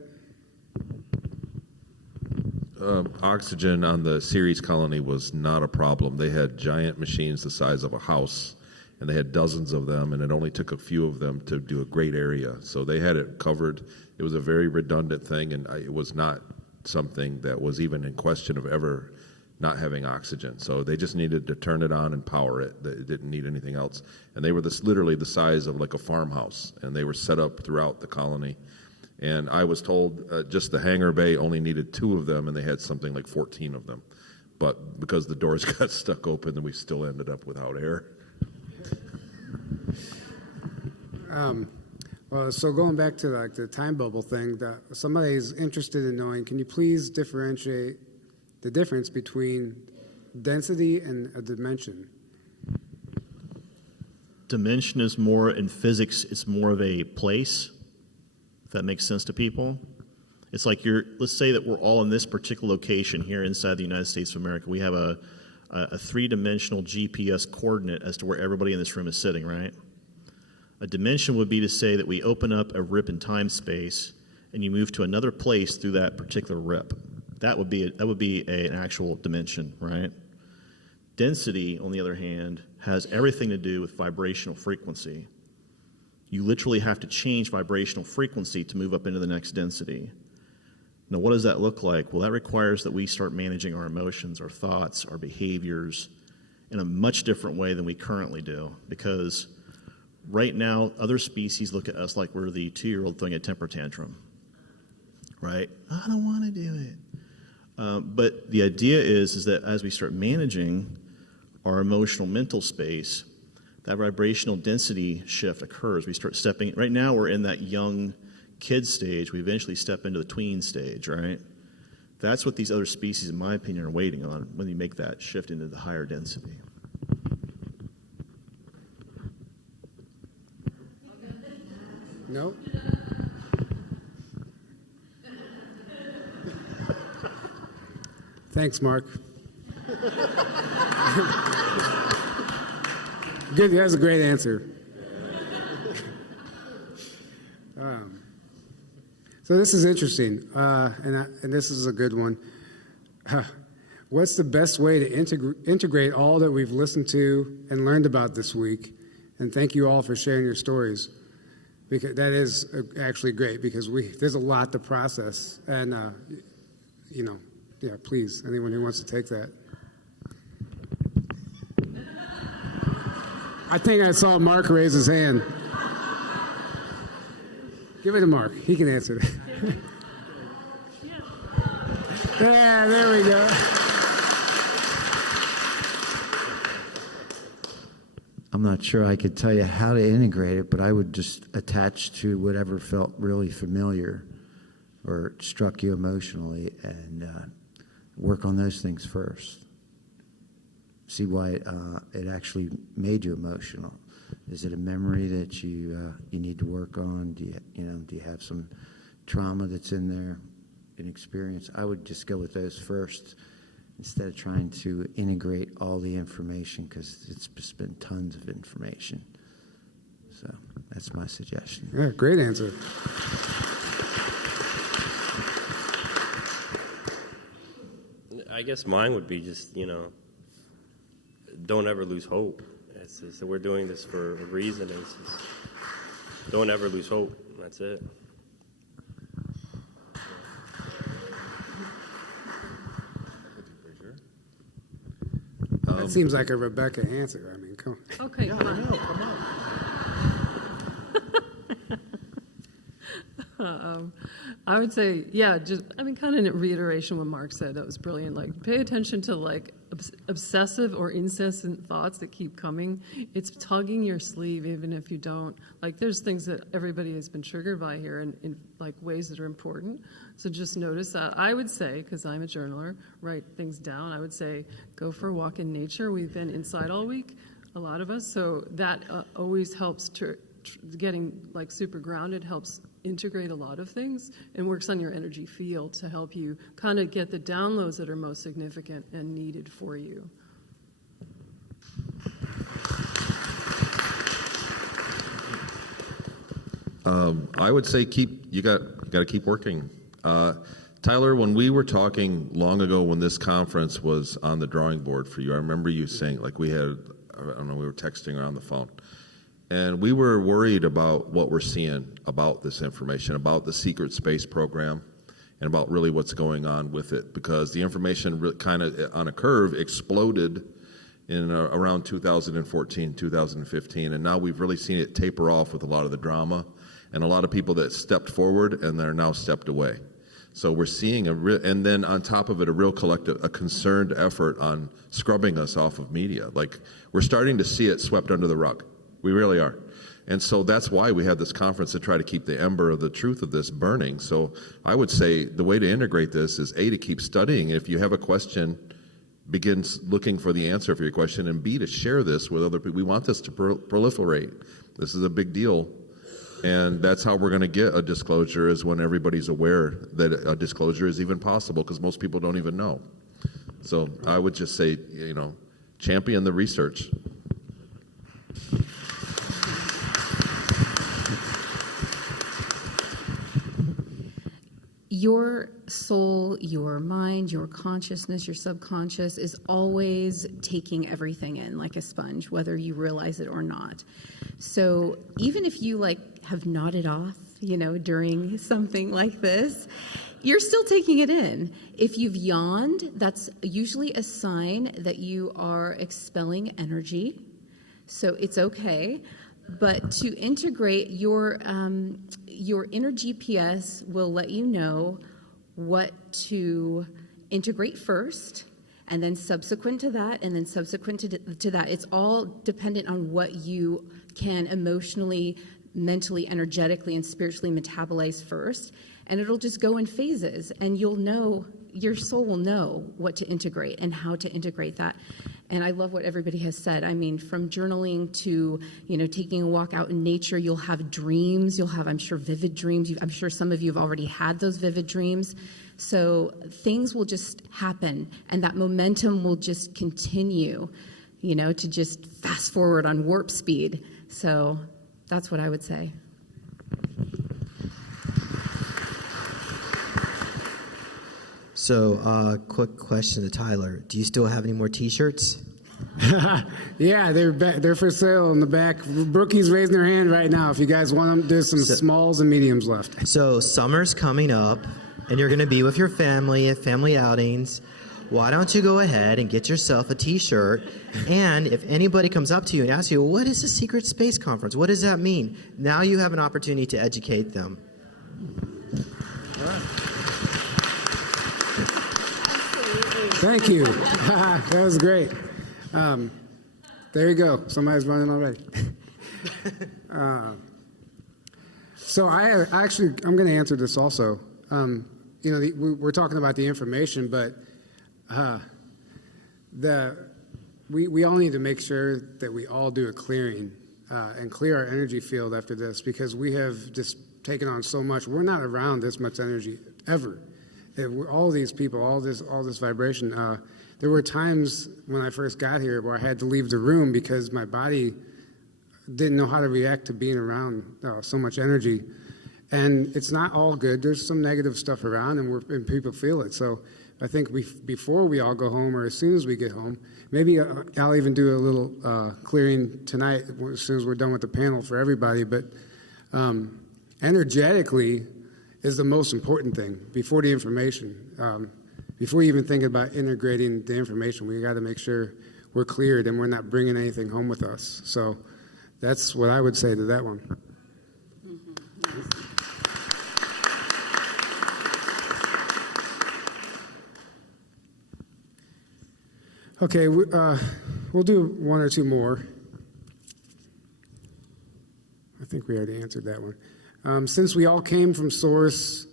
that? Oxygen on the Ceres colony was not a problem. They had giant machines the size of a house, and they had dozens of them, and it only took a few of them to do a great area. So they had it covered. It was a very redundant thing, and it was not something that was even in question of ever not having oxygen. So they just needed to turn it on and power it. It didn't need anything else. And they were literally the size of like a farmhouse, and they were set up throughout the colony. And I was told just the hangar bay only needed 2 of them, and they had something like 14 of them. But because the doors got stuck open, then we still ended up without air. Well, so going back to like the time bubble thing, that somebody's interested in knowing, can you please differentiate the difference between density and a dimension? Dimension is more, in physics, it's more of a place, if that makes sense to people. It's like let's say that we're all in this particular location here inside the United States of America. We have a 3-dimensional GPS coordinate as to where everybody in this room is sitting, right? A dimension would be to say that we open up a rip in time space and you move to another place through that particular rip. That would be an actual dimension, right? Density, on the other hand, has everything to do with vibrational frequency. You literally have to change vibrational frequency to move up into the next density. Now, what does that look like? Well, that requires that we start managing our emotions, our thoughts, our behaviors in a much different way than we currently do, because right now, other species look at us like we're the 2-year-old throwing a temper tantrum, right? I don't want to do it. But the idea is that as we start managing our emotional mental space, that vibrational density shift occurs. We start stepping, right now we're in that young kid stage. We eventually step into the tween stage, right? That's what these other species, in my opinion, are waiting on when you make that shift into the higher density. No? Thanks, Mark. Good, that was a great answer. So this is interesting, and this is a good one. What's the best way to integrate all that we've listened to and learned about this week? And thank you all for sharing your stories, because that is actually great, because there's a lot to process. And, yeah, please, anyone who wants to take that. I think I saw Mark raise his hand. Give it to Mark. He can answer it. Yeah, there we go. I'm not sure I could tell you how to integrate it, but I would just attach to whatever felt really familiar or struck you emotionally and work on those things first. See why it actually made you emotional. Is it a memory that you need to work on? Do you have some trauma that's in there, an experience? I would just go with those first, instead of trying to integrate all the information, because it's just been tons of information. So that's my suggestion. Yeah, great answer. I guess mine would be just, don't ever lose hope. It's just, we're doing this for a reason. It's just, don't ever lose hope. That's it. That seems like a Rebecca answer. I mean, come on. Okay, come on. Come on. I would say, kind of in reiteration what Mark said. That was brilliant. Like, pay attention to obsessive or incessant thoughts that keep coming. It's tugging your sleeve, even if you don't. Like, there's things that everybody has been triggered by here in ways that are important. So just notice that. I would say, because I'm a journaler, write things down. I would say, go for a walk in nature. We've been inside all week, a lot of us. So that always helps getting super grounded, helps integrate a lot of things and works on your energy field to help you kind of get the downloads that are most significant and needed for you. I would say you got to keep working. Tyler, when we were talking long ago when this conference was on the drawing board for you, I remember you saying, we were texting or on the phone. And we were worried about what we're seeing about this information, about the secret space program, and about really what's going on with it, because the information kind of on a curve exploded in around 2014, 2015, and now we've really seen it taper off with a lot of the drama and a lot of people that stepped forward and they're now stepped away. So we're seeing and then on top of it, a real collective, a concerned effort on scrubbing us off of media. We're starting to see it swept under the rug. We really are. And so that's why we have this conference to try to keep the ember of the truth of this burning. So I would say the way to integrate this is A, to keep studying. If you have a question, begin looking for the answer for your question, and B, to share this with other people. We want this to proliferate. This is a big deal. And that's how we're going to get a disclosure, is when everybody's aware that a disclosure is even possible, because most people don't even know. So I would just say, champion the research. Your soul, your mind, your consciousness, your subconscious is always taking everything in like a sponge, whether you realize it or not. So even if you have nodded off, during something like this, you're still taking it in. If you've yawned, that's usually a sign that you are expelling energy. So it's okay. But to integrate your inner GPS will let you know what to integrate first, and then subsequent to that, and then subsequent to that. It's all dependent on what you can emotionally, mentally, energetically, and spiritually metabolize first. And it'll just go in phases, and you'll know, your soul will know what to integrate and how to integrate that. And I love what everybody has said. I mean, from journaling to, taking a walk out in nature, you'll have dreams. You'll have, I'm sure, vivid dreams. I'm sure some of you have already had those vivid dreams. So things will just happen, and that momentum will just continue, to just fast forward on warp speed. So that's what I would say. So, quick question to Tyler. Do you still have any more T-shirts? Yeah, they're for sale in the back. Brookie's raising their hand right now. If you guys want them, there's some smalls and mediums left. So, summer's coming up, and you're going to be with your family at family outings. Why don't you go ahead and get yourself a T-shirt? And if anybody comes up to you and asks you, what is a secret space conference? What does that mean? Now you have an opportunity to educate them. All right. Thank you. That was great. There you go. Somebody's running already. So I'm going to answer this also. We're talking about the information, but we all need to make sure that we all do a clearing and clear our energy field after this, because we have just taken on so much. We're not around this much energy ever. All these people, all this vibration. there were times when I first got here where I had to leave the room because my body didn't know how to react to being around so much energy. And it's not all good. There's some negative stuff around, and people feel it. So I think before we all go home, or as soon as we get home, maybe I'll even do a little clearing tonight as soon as we're done with the panel for everybody. But energetically is the most important thing before the information. Before you even think about integrating the information, we got to make sure we're cleared and we're not bringing anything home with us. So that's what I would say to that one. Okay, we'll do one or two more. I think we already answered that one. Since we all came from Source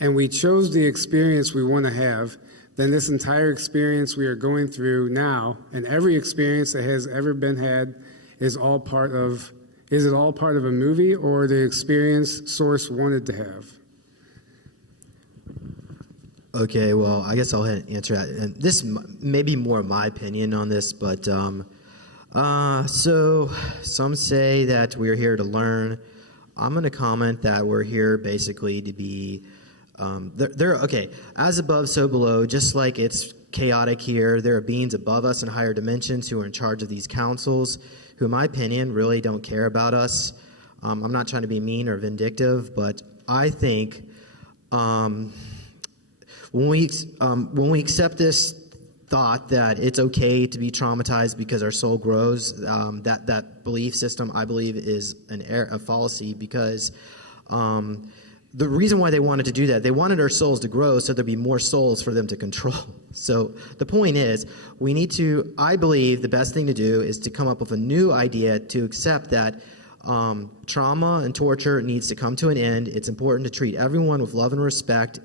and we chose the experience we want to have, then this entire experience we are going through now, and every experience that has ever been had, is it all part of a movie or the experience Source wanted to have? Okay, well, I guess I'll answer that. And this may be more of my opinion on this, but so some say that we're here to learn. I'm going to comment that we're here basically to be, okay, as above, so below. Just like it's chaotic here, there are beings above us in higher dimensions who are in charge of these councils, who, in my opinion, really don't care about us. I'm not trying to be mean or vindictive, but I think when we accept this thought that it's okay to be traumatized because our soul grows, that belief system, I believe, is a fallacy, because the reason why they wanted to do that, they wanted our souls to grow so there'd be more souls for them to control. So the point is, I believe the best thing to do is to come up with a new idea to accept that trauma and torture needs to come to an end. It's important to treat everyone with love and respect.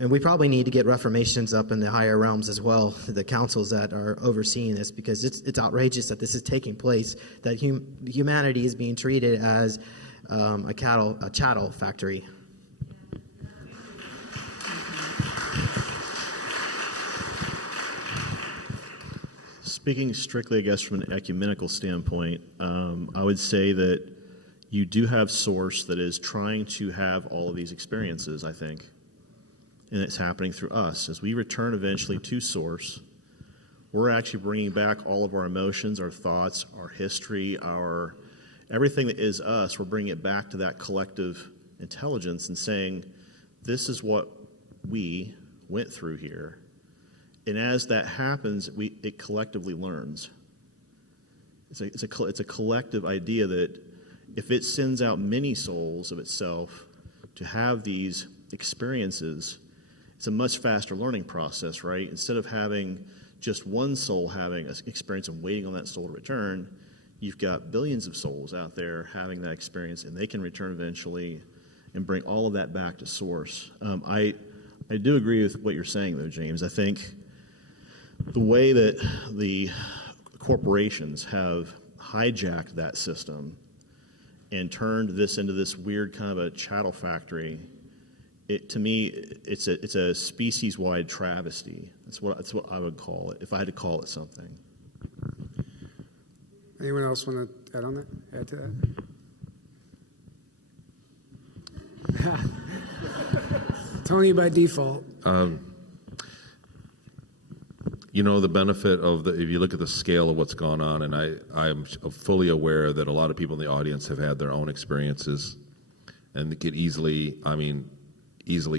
And we probably need to get reformations up in the higher realms as well, the councils that are overseeing this, because it's outrageous that this is taking place, that humanity is being treated as a chattel factory. Speaking strictly, I guess, from an ecumenical standpoint, I would say that you do have Source that is trying to have all of these experiences, I think. And it's happening through us. As we return eventually to Source, we're actually bringing back all of our emotions, our thoughts, our history, everything that is us. We're bringing it back to that collective intelligence and saying, this is what we went through here. And as that happens, it collectively learns. It's a collective idea that if it sends out many souls of itself to have these experiences, it's a much faster learning process, right? Instead of having just one soul having an experience and waiting on that soul to return, you've got billions of souls out there having that experience, and they can return eventually and bring all of that back to Source. I do agree with what you're saying, though, James. I think the way that the corporations have hijacked that system and turned this into this weird kind of a chattel factory, to me, it's a species-wide travesty. That's what I would call it, if I had to call it something. Anyone else want to add on that? Add to that? Tony by default. The benefit of if you look at the scale of what's gone on, and I'm fully aware that a lot of people in the audience have had their own experiences and could easily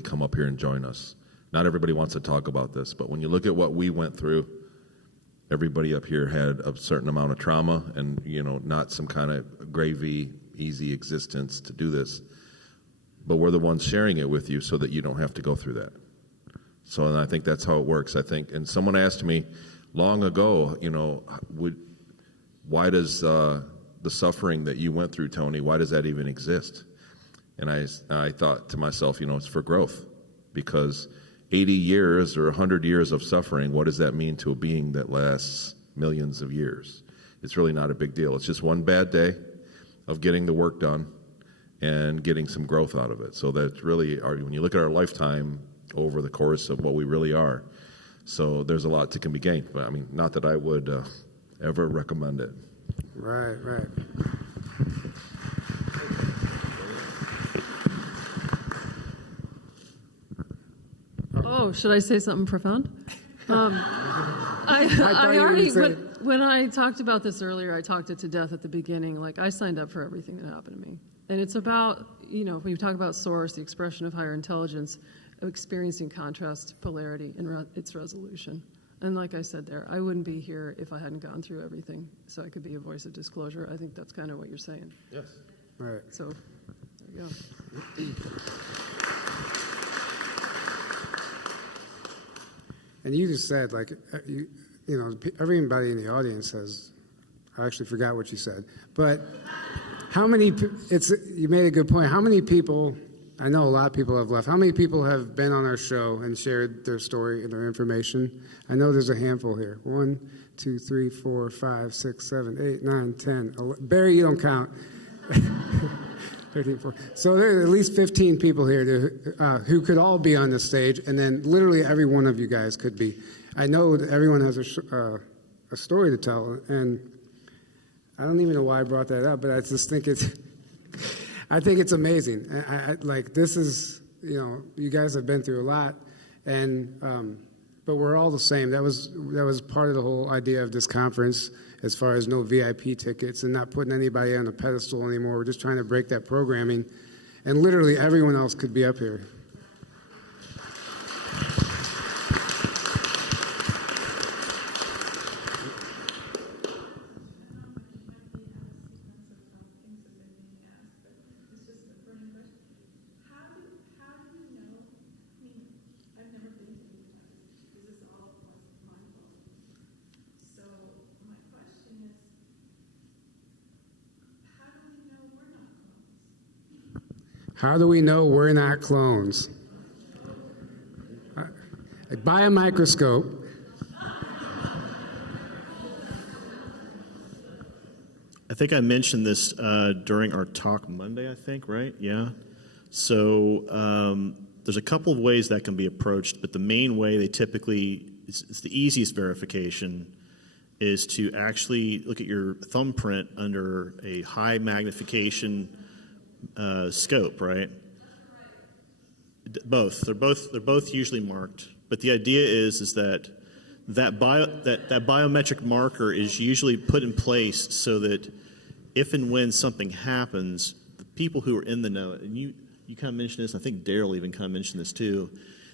come up here and join us. Not everybody wants to talk about this, but when you look at what we went through, everybody up here had a certain amount of trauma and, not some kind of gravy, easy existence to do this. But we're the ones sharing it with you so that you don't have to go through that. So, and I think that's how it works. I think, and someone asked me long ago, why does the suffering that you went through, Tony, why does that even exist? And I thought to myself, it's for growth, because 80 years or 100 years of suffering, what does that mean to a being that lasts millions of years? It's really not a big deal. It's just one bad day of getting the work done and getting some growth out of it. So that's really, when you look at our lifetime, over the course of what we really are. So there's a lot that can be gained, but I mean, not that I would ever recommend it. Right, right. Oh, should I say something profound? I thought you were already, saying- when I talked about this earlier, I talked it to death at the beginning. Like, I signed up for everything that happened to me. And it's about, when you talk about source, the expression of higher intelligence, experiencing contrast, polarity, and its resolution. And like I said there, I wouldn't be here if I hadn't gone through everything, so I could be a voice of disclosure. I think that's kind of what you're saying. Yes. Right. So, there you go. And you just said, like, everybody in the audience has, I actually forgot what you said, but how many, you made a good point. How many people, I know a lot of people have left, how many people have been on our show and shared their story and their information? I know there's a handful here. 1, 2, 3, 4, 5, 6, 7, 8, 9, 10, 11. Barry, you don't count. 13, 14. So there are at least 15 people here who could all be on the stage, and then literally every one of you guys could be. I know that everyone has a story to tell, and I don't even know why I brought that up, but I just think I think it's amazing. Like, this is, you guys have been through a lot, and but we're all the same. That was part of the whole idea of this conference, as far as no VIP tickets and not putting anybody on a pedestal anymore. We're just trying to break that programming, and literally everyone else could be up here. How do we know we're not clones? Buy a microscope. I think I mentioned this during our talk Monday, I think, right? Yeah. So there's a couple of ways that can be approached, but the main way they typically, it's the easiest verification, is to actually look at your thumbprint under a high magnification scope, right? Both. They're both usually marked. But the idea is that biometric marker is usually put in place so that if and when something happens, the people who are in the know, and you kind of mentioned this, I think Daryl even kind of mentioned this too,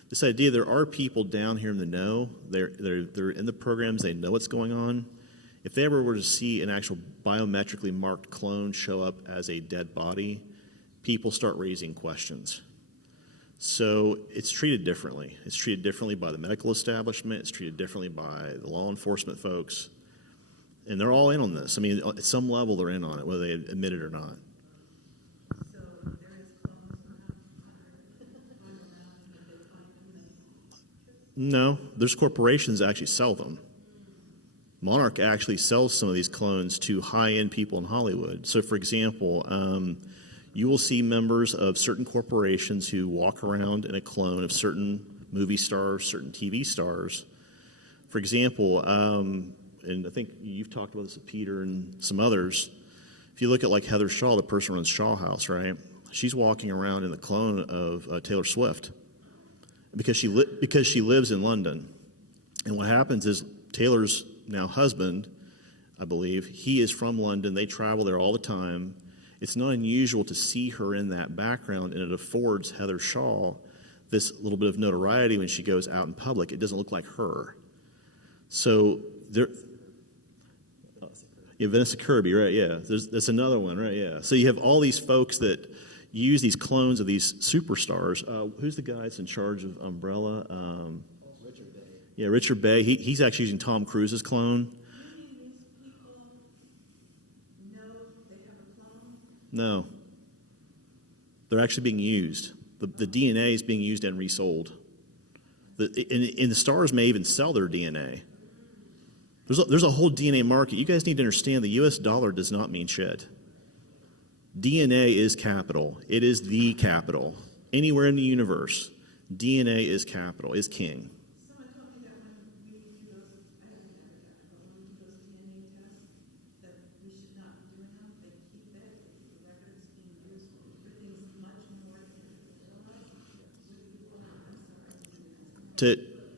this idea there are people down here in the know, they're in the programs, they know what's going on. If they ever were to see an actual biometrically marked clone show up as a dead body, people start raising questions. So it's treated differently. It's treated differently by the medical establishment. It's treated differently by the law enforcement folks. And they're all in on this. I mean, at some level, they're in on it, whether they admit it or not. So there is No, there's corporations that actually sell them. Monarch actually sells some of these clones to high-end people in Hollywood. So, for example, you will see members of certain corporations who walk around in a clone of certain movie stars, certain TV stars. For example, and I think you've talked about this with Peter and some others, if you look at like Heather Shaw, the person who runs Shaw House, right? She's walking around in the clone of Taylor Swift because she lives in London. And what happens is Taylor's now husband, I believe, he is from London. They travel there all the time. It's not unusual to see her in that background, and it affords Heather Shaw this little bit of notoriety when she goes out in public. It doesn't look like her. So there, yeah, Vanessa Kirby, right? Yeah, that's another one, right? Yeah. So you have all these folks that use these clones of these superstars. Who's the guy that's in charge of Umbrella? Richard Bay. Yeah, Richard Bay. He's actually using Tom Cruise's clone. No. They're actually being used. The DNA is being used and resold. And the stars may even sell their DNA. There's a whole DNA market. You guys need to understand the U.S. dollar does not mean shit. DNA is capital. It is the capital. Anywhere in the universe, DNA is capital, is king.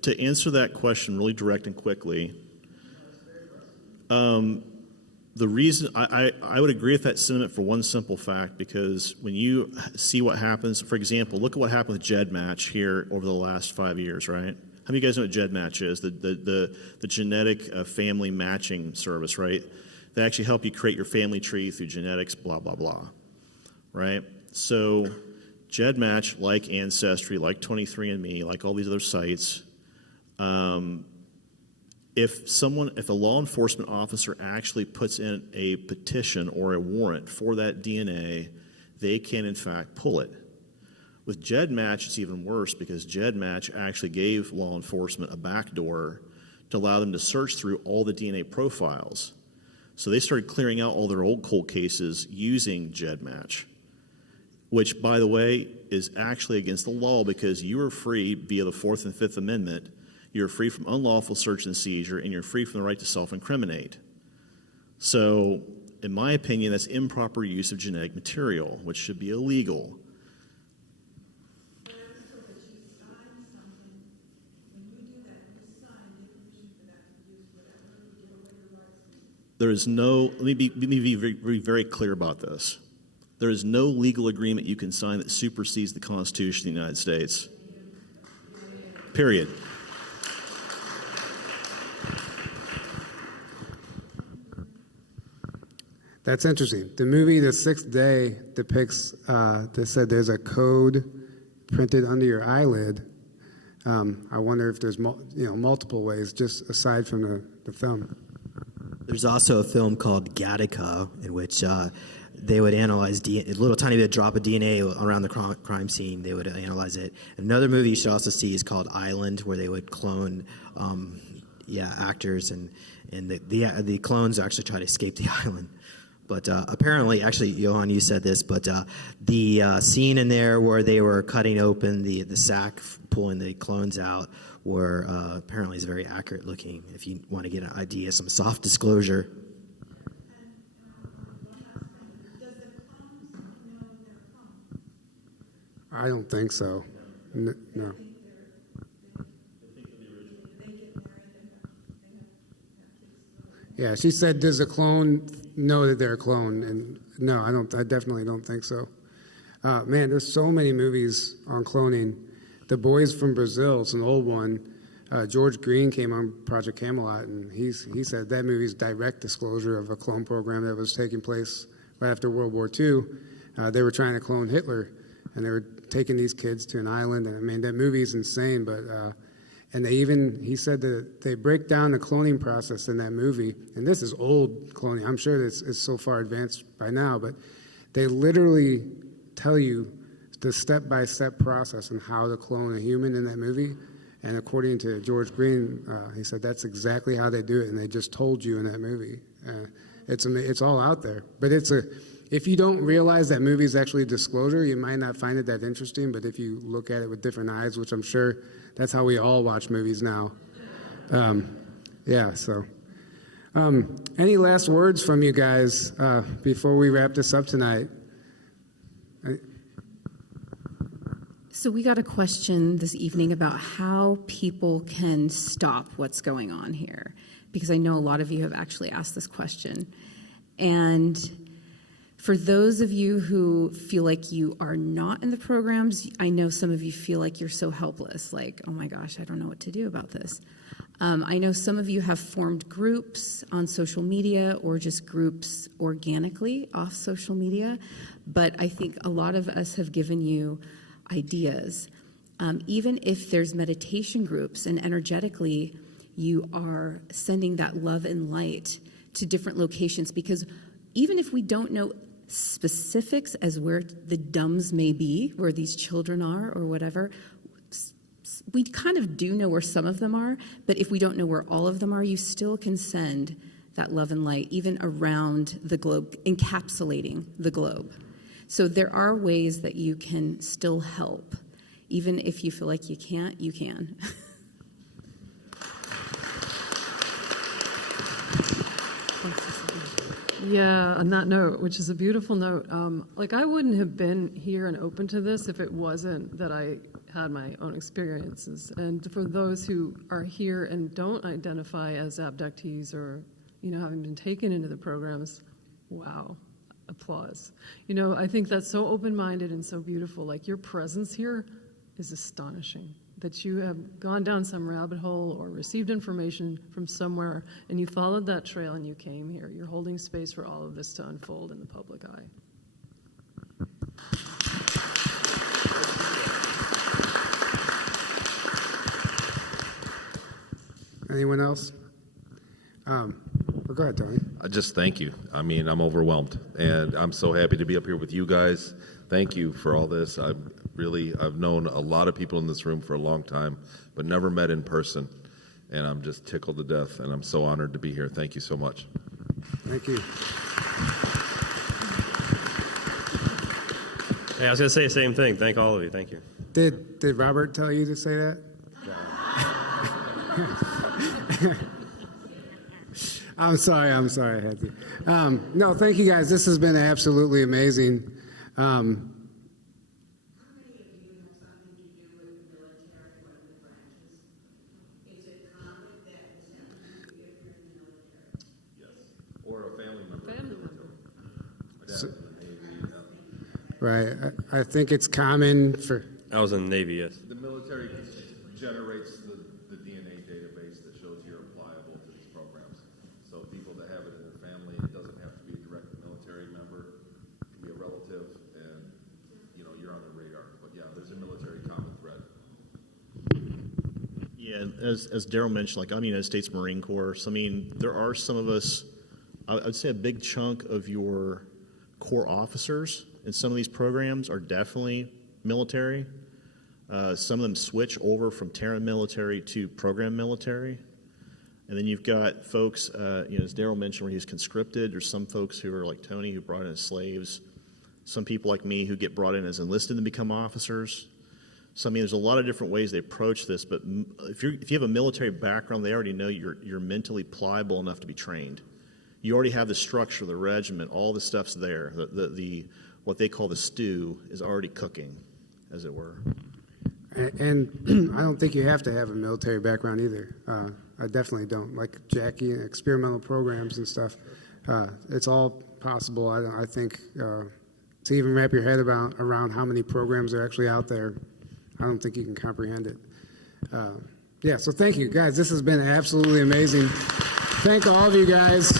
To answer that question really direct and quickly, the reason I would agree with that sentiment for one simple fact, because when you see what happens, for example, look at what happened with GEDmatch here over the last 5 years, right? How many of you guys know what GEDmatch is? The genetic family matching service, right? They actually help you create your family tree through genetics, blah, blah, blah, right? So GEDmatch, like Ancestry, like 23andMe, like all these other sites, if a law enforcement officer actually puts in a petition or a warrant for that DNA, they can in fact pull it. With GEDmatch, it's even worse, because GEDmatch actually gave law enforcement a backdoor to allow them to search through all the DNA profiles. So they started clearing out all their old cold cases using GEDmatch, which, by the way, is actually against the law, because you are free via the 4th and 5th Amendment. You're free from unlawful search and seizure, and you're free from the right to self-incriminate. So, in my opinion, that's improper use of genetic material, which should be illegal. There is no, let me be very, very clear about this. There is no legal agreement you can sign that supersedes the Constitution of the United States. Period. That's interesting. The movie The Sixth Day depicts, they said there's a code printed under your eyelid. I wonder if there's multiple ways, just aside from the film. There's also a film called Gattaca, in which they would analyze a little tiny bit drop of DNA around the crime scene. They would analyze it. Another movie you should also see is called Island, where they would clone actors, and the clones actually try to escape the island. But apparently, actually, Johan, you said this, but the scene in there where they were cutting open the sack, pulling the clones out, were apparently is very accurate looking, if you want to get an idea, some soft disclosure. I don't think so. No. Yeah, she said, does a clone know that they're a clone? And no, I definitely don't think so. Man, there's so many movies on cloning. The Boys from Brazil, it's an old one. George Green came on Project Camelot, and he said that movie's direct disclosure of a clone program that was taking place right after World War II. They were trying to clone Hitler, and they were taking these kids to an island. And I mean, that movie's insane, but and he said that they break down the cloning process in that movie. And this is old cloning. I'm sure it's so far advanced by now, but they literally tell you the step-by-step process on how to clone a human in that movie. And according to George Green, he said that's exactly how they do it, and they just told you in that movie. It's all out there. But if you don't realize that movie is actually a disclosure, you might not find it that interesting. But if you look at it with different eyes, which I'm sure that's how we all watch movies now. So any last words from you guys before we wrap this up tonight? So we got a question this evening about how people can stop what's going on here, because I know a lot of you have actually asked this question. And for those of you who feel like you are not in the programs, I know some of you feel like you're so helpless, like, oh my gosh, I don't know what to do about this. I know some of you have formed groups on social media or just groups organically off social media, but I think a lot of us have given you ideas. Even if there's meditation groups and energetically you are sending that love and light to different locations, because even if we don't know specifics as where the DUMBs may be, where these children are or whatever, we kind of do know where some of them are, but if we don't know where all of them are, you still can send that love and light even around the globe, encapsulating the globe. So there are ways that you can still help even if you feel like you can't, you can. Yeah, on that note, which is a beautiful note, like I wouldn't have been here and open to this if it wasn't that I had my own experiences. And for those who are here and don't identify as abductees or, having been taken into the programs, wow, applause. I think that's so open-minded and so beautiful. Like your presence here is astonishing. That you have gone down some rabbit hole or received information from somewhere and you followed that trail and you came here. You're holding space for all of this to unfold in the public eye. Anyone else? Well, go ahead, Tony. I just thank you. I mean, I'm overwhelmed, and I'm so happy to be up here with you guys. Thank you for all this. I've known a lot of people in this room for a long time, but never met in person, and I'm just tickled to death, and I'm so honored to be here. Thank you so much. Thank you. Hey, I was going to say the same thing. Thank all of you. Thank you. Did Robert tell you to say that? I'm sorry. I had to. No, thank you guys. This has been absolutely amazing. Right. I think it's common for... I was in the Navy, yes. The military generates the DNA database that shows you're applicable to these programs. So people that have it in their family, it doesn't have to be a direct military member. It can be a relative, and, you're on the radar. But, yeah, there's a military common thread. Yeah, as Daryl mentioned, like I'm United States Marine Corps. So, there are some of us, I'd say a big chunk of your Corps officers in some of these programs are definitely military. Some of them switch over from Terran military to program military. And then you've got folks, as Daryl mentioned, where he's conscripted. There's some folks who are like Tony, who brought in as slaves. Some people like me who get brought in as enlisted and become officers. So, there's a lot of different ways they approach this. But if you have a military background, they already know you're mentally pliable enough to be trained. You already have the structure, the regiment, all the stuff's there. The what they call the stew is already cooking, as it were. And I don't think you have to have a military background either. I definitely don't. Like Jackie, experimental programs and stuff, it's all possible. I think to even wrap your head around how many programs are actually out there, I don't think you can comprehend it. So thank you, guys. This has been absolutely amazing. Thank all of you guys.